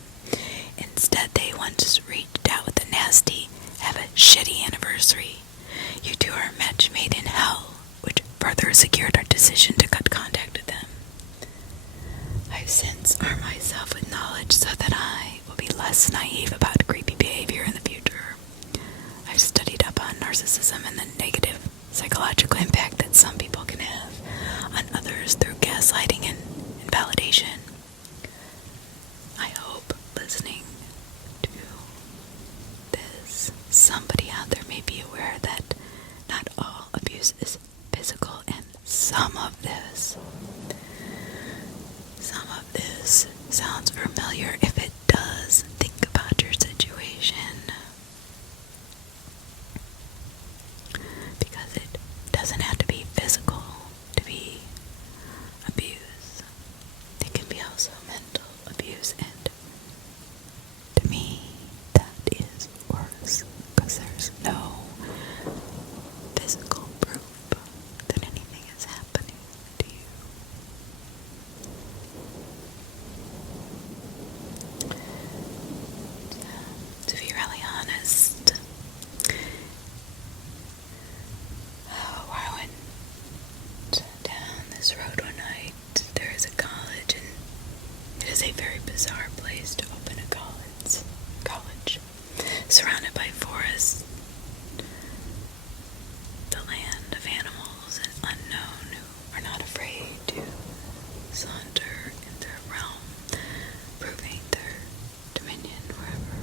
Instead, they once reached out with a nasty, "have a shitty anniversary. You two are a match made in hell," which further secured our decision to cut contact with them. I've since armed myself with knowledge so that I will be less naive about creepy behavior in the future. I've studied up on narcissism and the negative psychological impact that some people can have on others through gaslighting and invalidation. I hope listening to this, somebody out there may be aware that not all abuse is physical, and some of this sounds familiar. If it does, think about your situation, because it doesn't have to be physical to be abuse. It can be also mental abuse, and to me, that is worse, because there's no physical proof that anything is happening to you. To be really honest, I went down this road one night. There is a college, and it is a very bizarre place to open a college, surrounded by forests, the land of animals and unknown who are not afraid to saunter in their realm, proving their dominion wherever,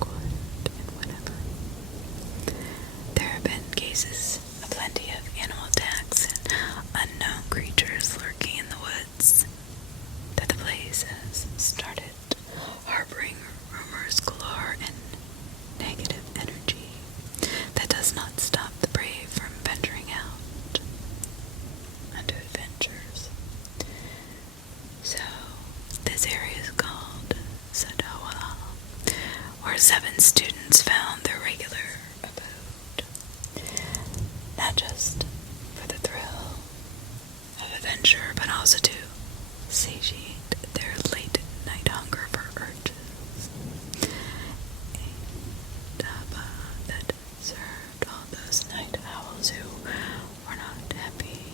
good and whatever. There have been cases of plenty of animal attacks and unknown creatures lurking in the woods, that the place has started harboring rumors galore and negative energy that does not stop the brave from venturing out onto adventures. So, this area is called Sadawala, where 7 students found their regular abode. Not just for the thrill of adventure, but also to satiate their late-night hunger for urges. A dhaba that served all those night owls who were not happy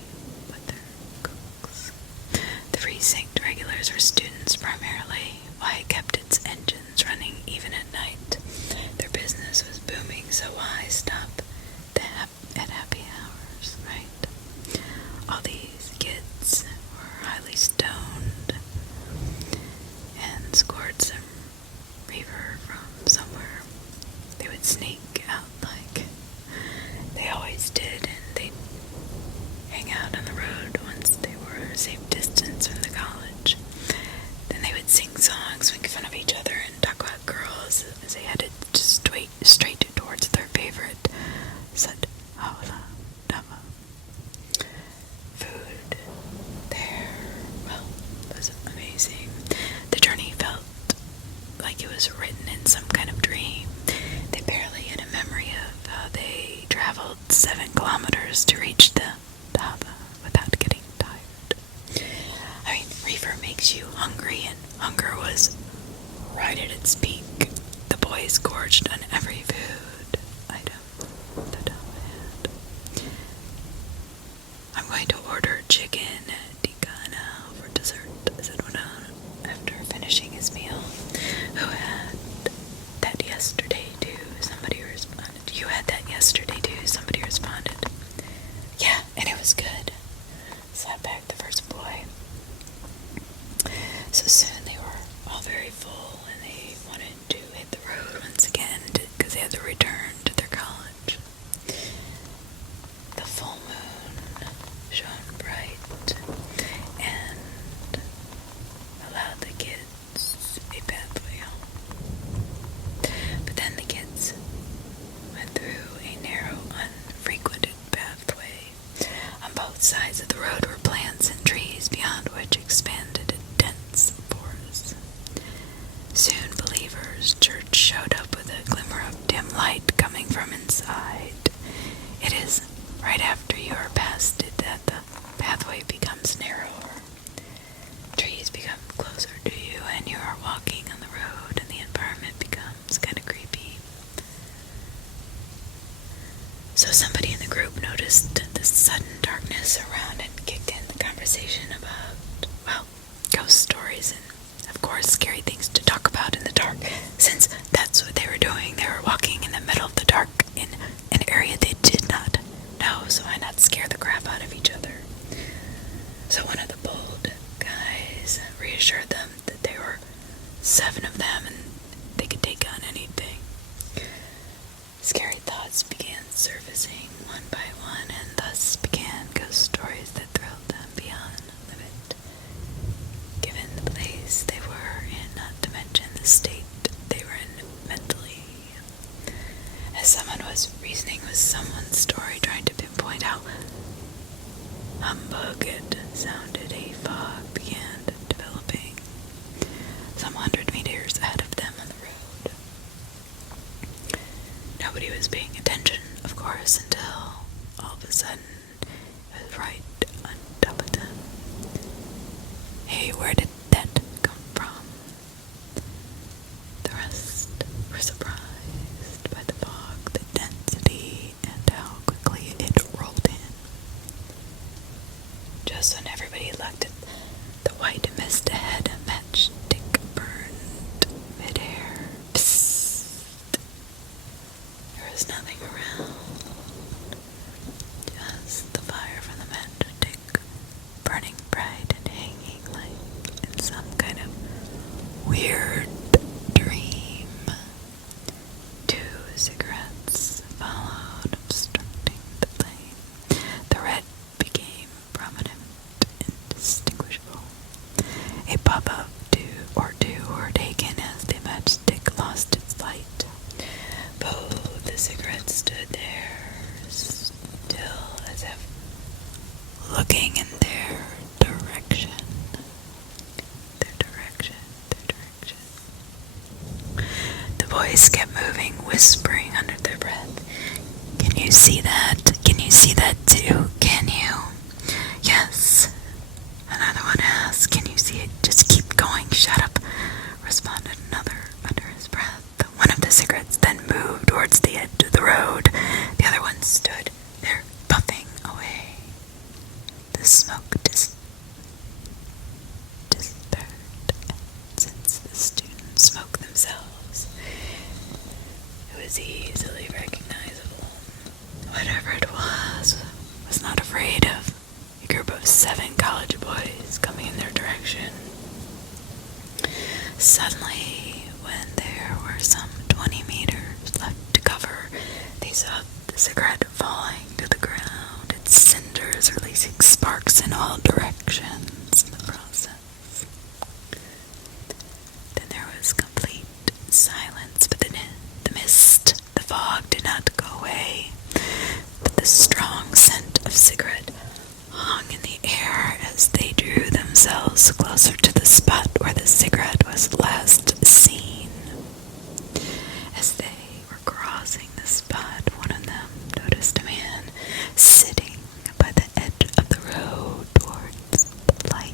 with their cooks. The precinct regulars were students primarily, why it kept its engines running even at night. Their business was booming, so why stop at happy hours, right? All these kids were highly stoned and scored some reefer from somewhere. They would sneak out like they always did, and they'd hang out on the road once they were a safe distance from the college. Then they would sing songs, make fun of each other, and talk about girls as they headed straight towards their favorite Sadawala dhaba. Food there, well, was amazing. The journey felt like it was written in some kind of dream. They barely had a memory of how they traveled 7 kilometers to reach the dhaba without getting tired. I mean, reefer makes you hungry, and hunger was right at its peak. The boys gorged on every food item the dhaba had. I'm going to order chicken tikka was good, sat back the first boy. So soon they were all very full, and they wanted to hit the road once again because they had to return to their college. The full moon shone bright and allowed the kids a pathway home. But then the kids went through a narrow, unfrequented pathway. On both sides of the road were plants and trees, beyond which expanded a dense forest. Soon Believer's church showed up with a glimmer of dim light coming from inside. It is right after you are past it that the pathway becomes narrower. Trees become closer to you, and you are walking on the road, and the environment becomes kind of creepy. So somebody in the group noticed the sudden darkness around and kicked in the conversation about, well, ghost stories and, of course, scary things to talk about in the dark, since that's what they were doing. They were walking in the middle of the dark in an area they did not know, so why not scare the crap out of each other? So one of the bold guys reassured them that there were 7 of them and they could take on anything. Scary thoughts began surfacing one by one, and thus began ghost stories that thrilled them beyond limit. Given the place they were in, not to mention the state they were in mentally. As someone was reasoning with someone's story, trying to pinpoint how humbug it sounded, a fog began developing some 100 meters ahead of them on the road. Nobody was paying attention, of course, until all of a sudden it was right on top of them. Hey, where did that come from? The rest were surprised by the fog, the density, and how quickly it rolled in. Just when everybody looked at the white mist ahead, a matchstick burned midair. Psst. There was nothing around. Just the fire from the matchstick, burning bright and hanging like in some kind of weird dream. 2 cigarettes followed, obstructing the flame. The red became prominent, indistinguishable. A puff of two were taken as the matchstick lost its light. Both the cigarettes stood there, still as if looking in their direction. The voice kept moving, whispering under their breath. Can you see that? Can you see that too? Can you? Yes. Another one asked, can you see it? Just keep going. Shut up, responded another under his breath. One of the cigarettes then moved towards the edge of the road. The other one stood there, puffing away. The smoke disappeared, since the students smoked themselves, it was easily recognizable. Whatever it was not afraid of a group of 7 college boys coming in their direction. Suddenly, when there were some 20 meters left to cover, they saw the cigarette falling to the ground, its cinders releasing sparks in all directions in the process. Then there was complete silence, but the mist, the fog did not go away, but the strong scent of cigarette hung in the air as they drew themselves closer to the spot where the cigarette was last seen. As they were crossing the spot, one of them noticed a man sitting by the edge of the road towards the light.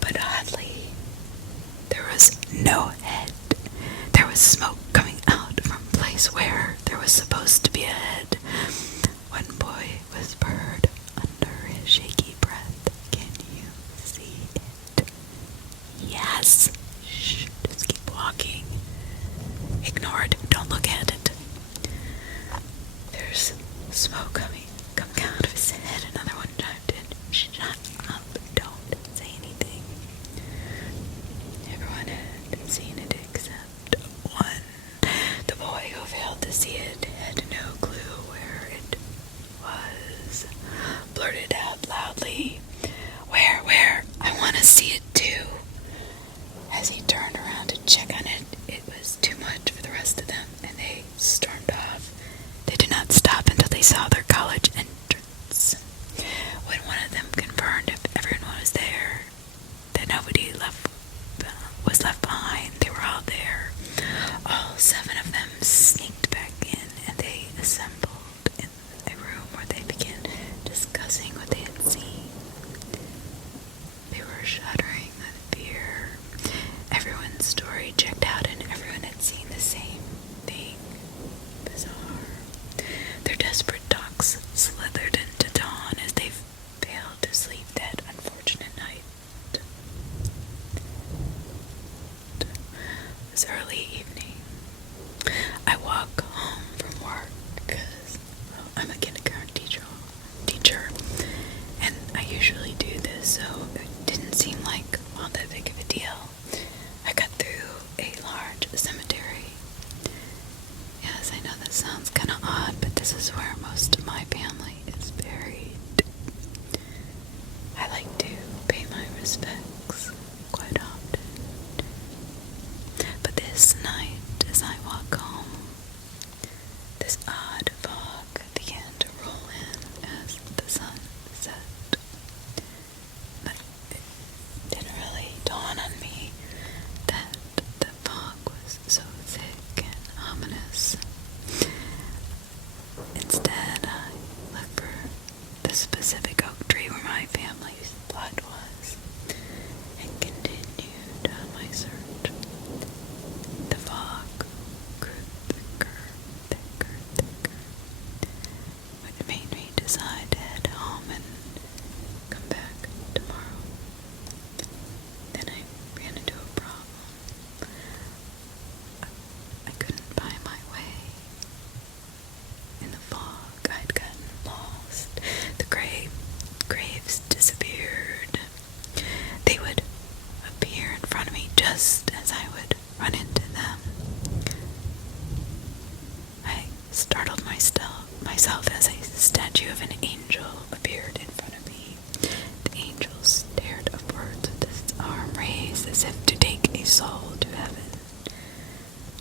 But oddly, there was no head. There was smoke coming out from a place where there was supposed to be a head. One boy whispered under his shaky breath, can you see it? to see it too. As he turned around to check on it, it was too much for the rest of them, and they stormed off. They did not stop until they saw their college entrance. When one of them confirmed if everyone was there, that nobody was left behind, they were all there. All 7 of them sneaked back in, and they assembled in a room where they began discussing what they had seen. They were shuddering with fear. Everyone's story checked out, and everyone had seen the same thing. Bizarre. Their desperate talks slithered into dawn as they failed to sleep that unfortunate night. It was early evening. I walk home from work because I'm a kindergarten teacher, and I usually do this, so it didn't seem like all that big of a deal. I got through a large cemetery. Yes, I know that sounds kind of odd, but this is where most of my family is buried. I like to pay my respects quite often. But this night, as I walk home, this odd fog began to roll in as the sun set. But it didn't really dawn on me that the fog was so thick and ominous. Instead, I looked for the specific oak tree where my family's blood was, and continued on my search. The fog grew thicker, which made me decide to head home and come back tomorrow. Then I ran into a problem. I couldn't find my way. In the fog, I'd gotten lost. The graves disappeared. They would appear in front of me just as I would run into them. I startled myself as a statue of an angel appeared in front of me. The angel stared upwards with its arm raised as if to take a soul to heaven.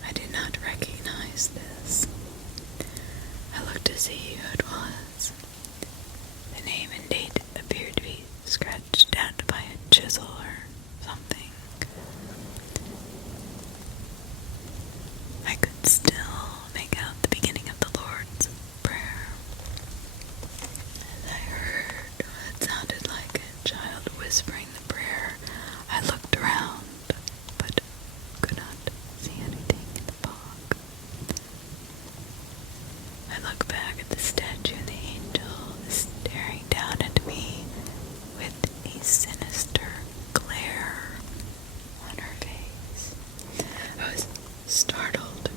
I did not recognize this. I looked to see who it was. The name and date appeared to be scratched out by a chisel or something. I could still make out the beginning of the Lord's Prayer. As I heard what sounded like a child whispering the prayer, I looked around, but could not see anything in the fog. I look back at the statue and the angel staring down at me with a sinister glare on her face. I was startled,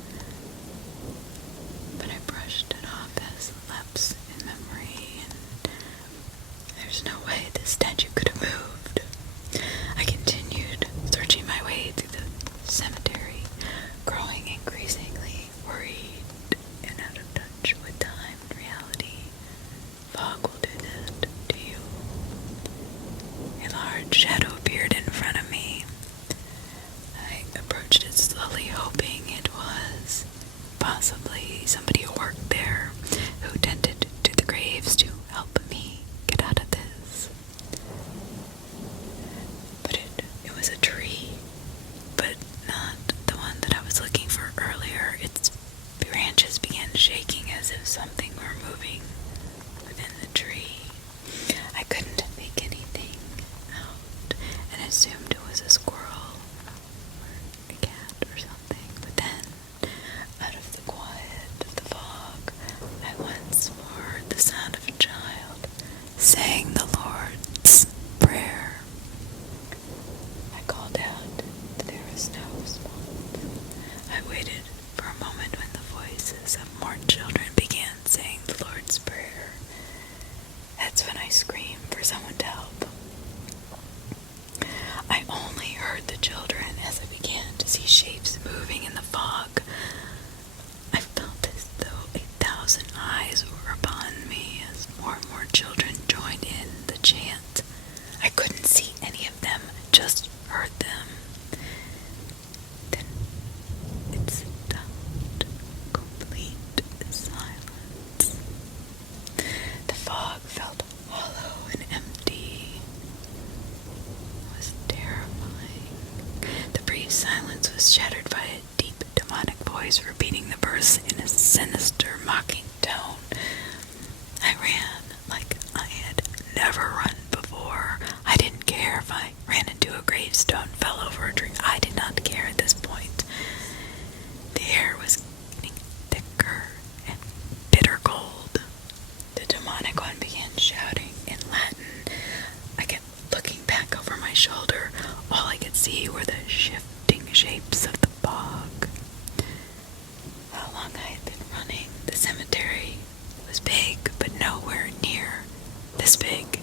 but I brushed it off as lapse in memory, and there's no way the statue could have moved. I continued searching my way through the cemetery, growing increasingly worried and out of touch with time and reality. Fog will do that to you. A large shadow appeared in front of me. I approached it slowly, hoping it was possibly somebody who worked there, who tended to the graves to help me get out of this. But it was a tree, but not the one that I was looking for earlier. Its branches began shaking as if something were moving within the tree. I couldn't make anything out and assumed it was a squirrel or a cat or something. But then, out of the quiet of the fog, I once more heard the sound of a child saying the Lord's Prayer. I called voice repeating the verse in a sinister, mocking tone. I ran like I had never run before. I didn't care if I ran into a gravestone, fell over a tree. I did not care at this point. The air was getting thicker and bitter cold. The demonic one began shouting in Latin. I kept looking back over my shoulder. All I could see were the shifting shapes of the bog. How long I had been running. The cemetery was big, but nowhere near this big.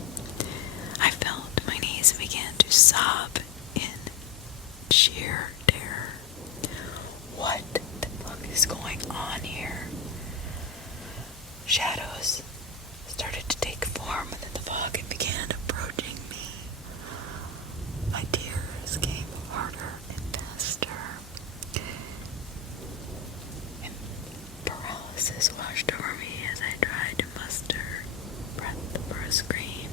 I fell to my knees and began to sob in sheer terror. What the fuck is going on here? Shadows started to take form within the fog and began approaching me. My tears came harder and faster, and paralysis washed over me as I tried to muster breath for a scream.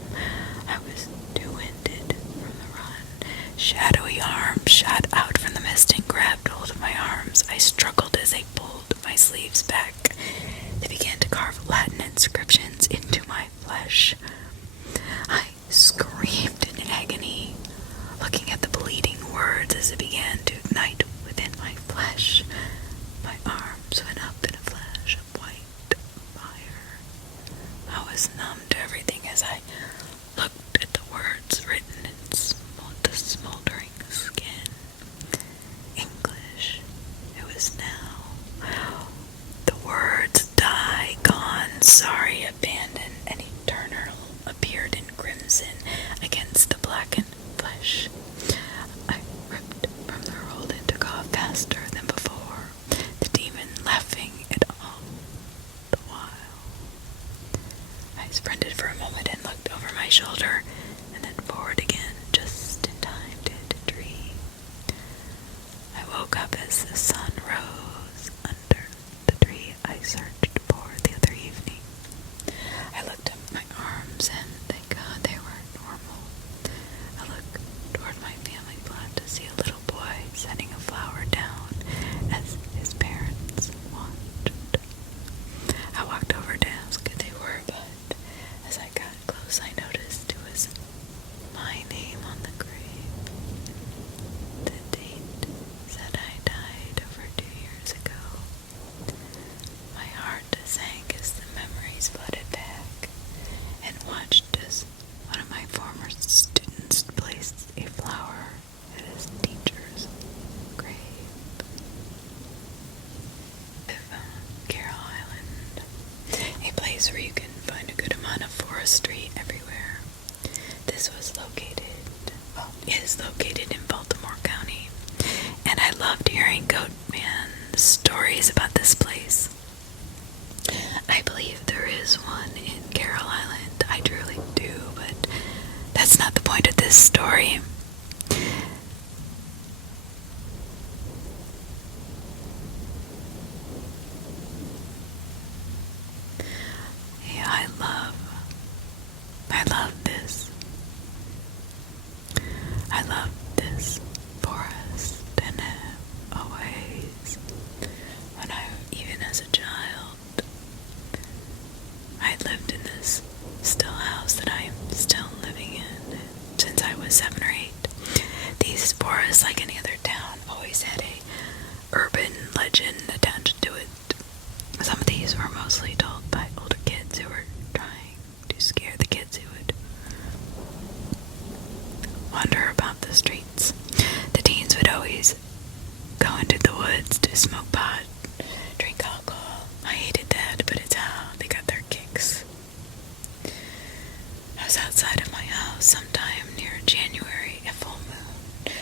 I was too winded from the run. Shadowy arms shot out from the mist and grabbed hold of my arms. I struggled as they pulled my sleeves back. They began to carve Latin inscriptions into my flesh. I screamed in agony, looking at the bleeding words as it began to ignite within my flesh. My arms went up in a flash of white fire. I was numb to everything as I looked at the words written in the smoldering skin. English. It was now. The words die, gone, sorry, abandoned, and eternal appeared in crimson against the blackened flesh. I ripped from the roll and took off faster than before, the demon laughing at all the while. I sprinted for a moment and looked over my shoulder, and then forward again, just in time to hit a tree. I woke up as the sun rose under the tree I searched for the other evening. I looked up my arms, and thank God they were normal. I looked toward my family plot to see a little boy setting a flower down as his parents watched. I walked over to ask who they were, but as I got close, I noticed it was my name on the grave. The date said I died over 2 years ago. My heart sank as the memories flooded back, and watched as one of my former students placed a flower at his teacher's grave. Carroll Island, a place where you can find a good amount of forestry everywhere. This was is located in Baltimore County, and I loved hearing Goatman's stories about this place. I believe there is one in Carroll Island, I truly do, but that's not the point of this story. Yeah, I love this. I love this forest, and have always, even as a child, I lived in this still house that I am still living in since I was 7 or 8. These forests, like any other town, always had a urban legend attached to it. Some of these were mostly told by older kids who were trying to scare the kids who would wander about the streets. The teens would always go into the woods to smoke pot, drink alcohol. I hated that, but it's how they got their kicks. I was outside of my house sometime near January, a full moon.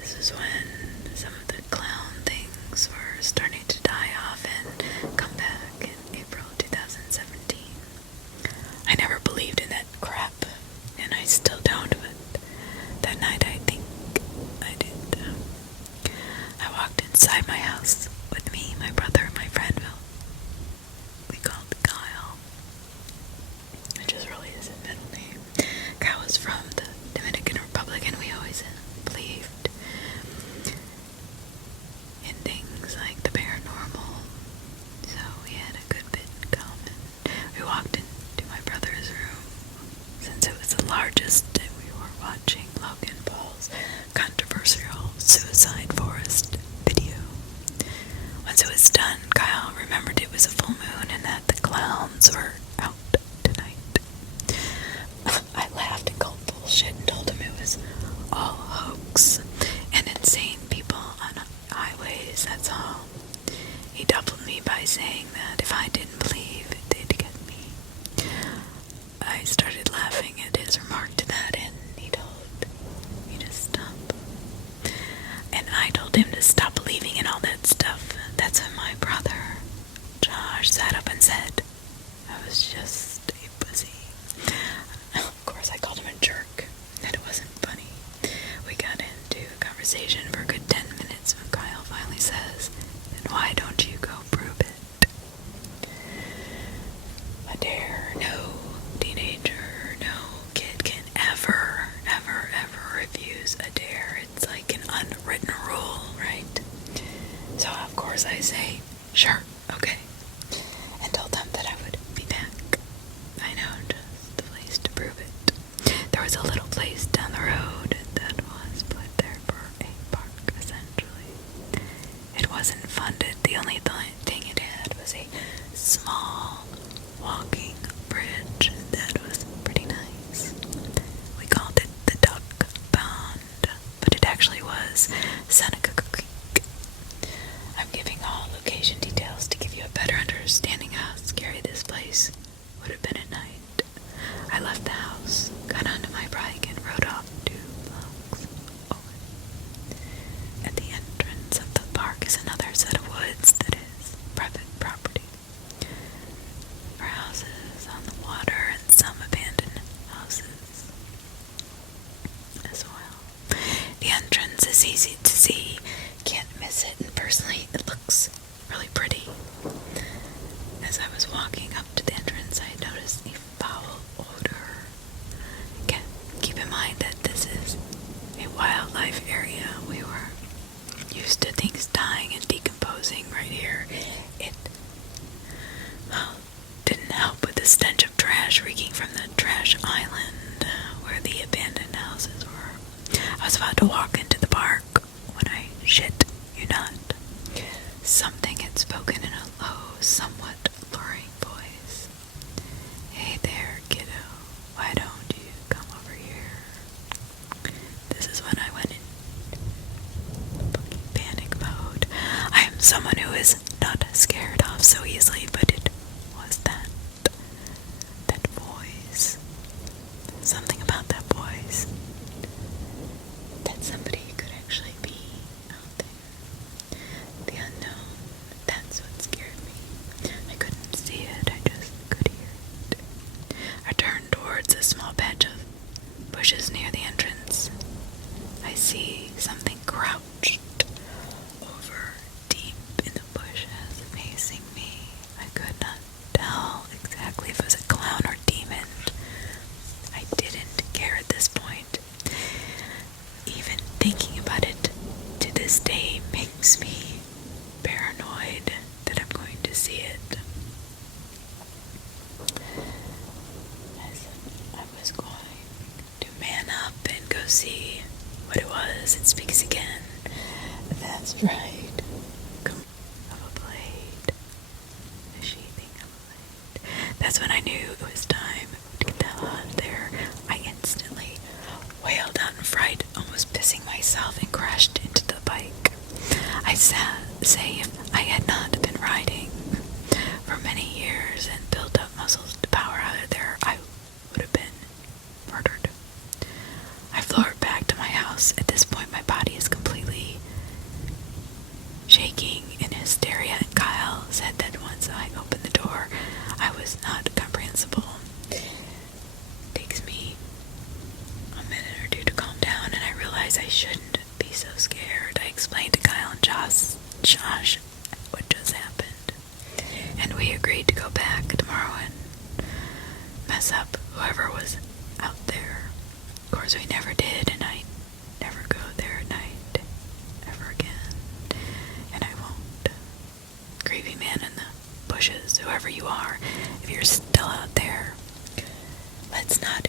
This is when some of the clown things were starting to die off and come back in April 2017. I never believed in that crap, and I still don't, but that night I think I did. I walked inside my house with me, my brother, and my friend, we called Kyle, which is really his middle name. conversation for a good 10 minutes when Kyle finally says, "Then why don't you go prove it?" A dare, no teenager, no kid can ever refuse a dare. It's like an unwritten rule, right? So of course I say, "Sure, okay," and told them that I would be back. I know just the place to prove it. There was a little place down the road that was put there for a park, essentially. It wasn't funded. The only thing it had was a small walking bridge that was pretty nice. We called it the Duck Pond, but it actually was Seneca Creek. I'm giving all location details to give you a better understanding how scary this place would have been at night. I left the house, got onto my bike, and rode off 2 blocks away. At the entrance of the park is another set of woods that is private property. There are houses on the water and some abandoned houses as well. The entrance is easy to see, can't miss it, and personally it looks really pretty. As I was walking up to the entrance, I noticed a foul odor. Keep in mind that this is a wildlife area. We were used to things dying and decomposing right here. It didn't help with the stench of trash reeking from the trash island where the abandoned houses were. I was about to walk into the park when I shit you not. Something had spoken in a low, somewhat alluring voice. "Hey there, kiddo, why don't you come over here?" This is when I went in panic mode. I am someone who is not scared off so easily, but it was that voice. Something about that voice. That somebody could actually be out there. The unknown. That's what scared me. I couldn't see it, I just could hear it. I turned towards a small patch of bushes near the entrance. I see something crouched over deep in the bushes facing me. I could not tell exactly if it was a clown or demon. I didn't care at this point. Even thinking about it to this day makes me paranoid that I'm going to see it. As I was going to man up and go see what it was, it speaks again. That's right. Of a blade. The sheathing of a blade. That's when I knew it was time to get the hell out of there. I instantly wailed out in fright, almost pissing myself, and crashed into the bike. I say if I had not been riding for many years and built up muscles to power out of there, I would have been murdered. I floored back to my house. At this point, my body is completely shaking in hysteria, and Kyle said that once I opened the door, I was not comprehensible. It takes me a minute or two to calm down, and I realize I shouldn't be so scared. I explained to Kyle and Josh what just happened, and we agreed to go back tomorrow and mess up whoever was out there. Of course, we never did, and I never go there at night ever again, and I won't. Creepy man in the bushes, whoever you are, if you're still out there, let's not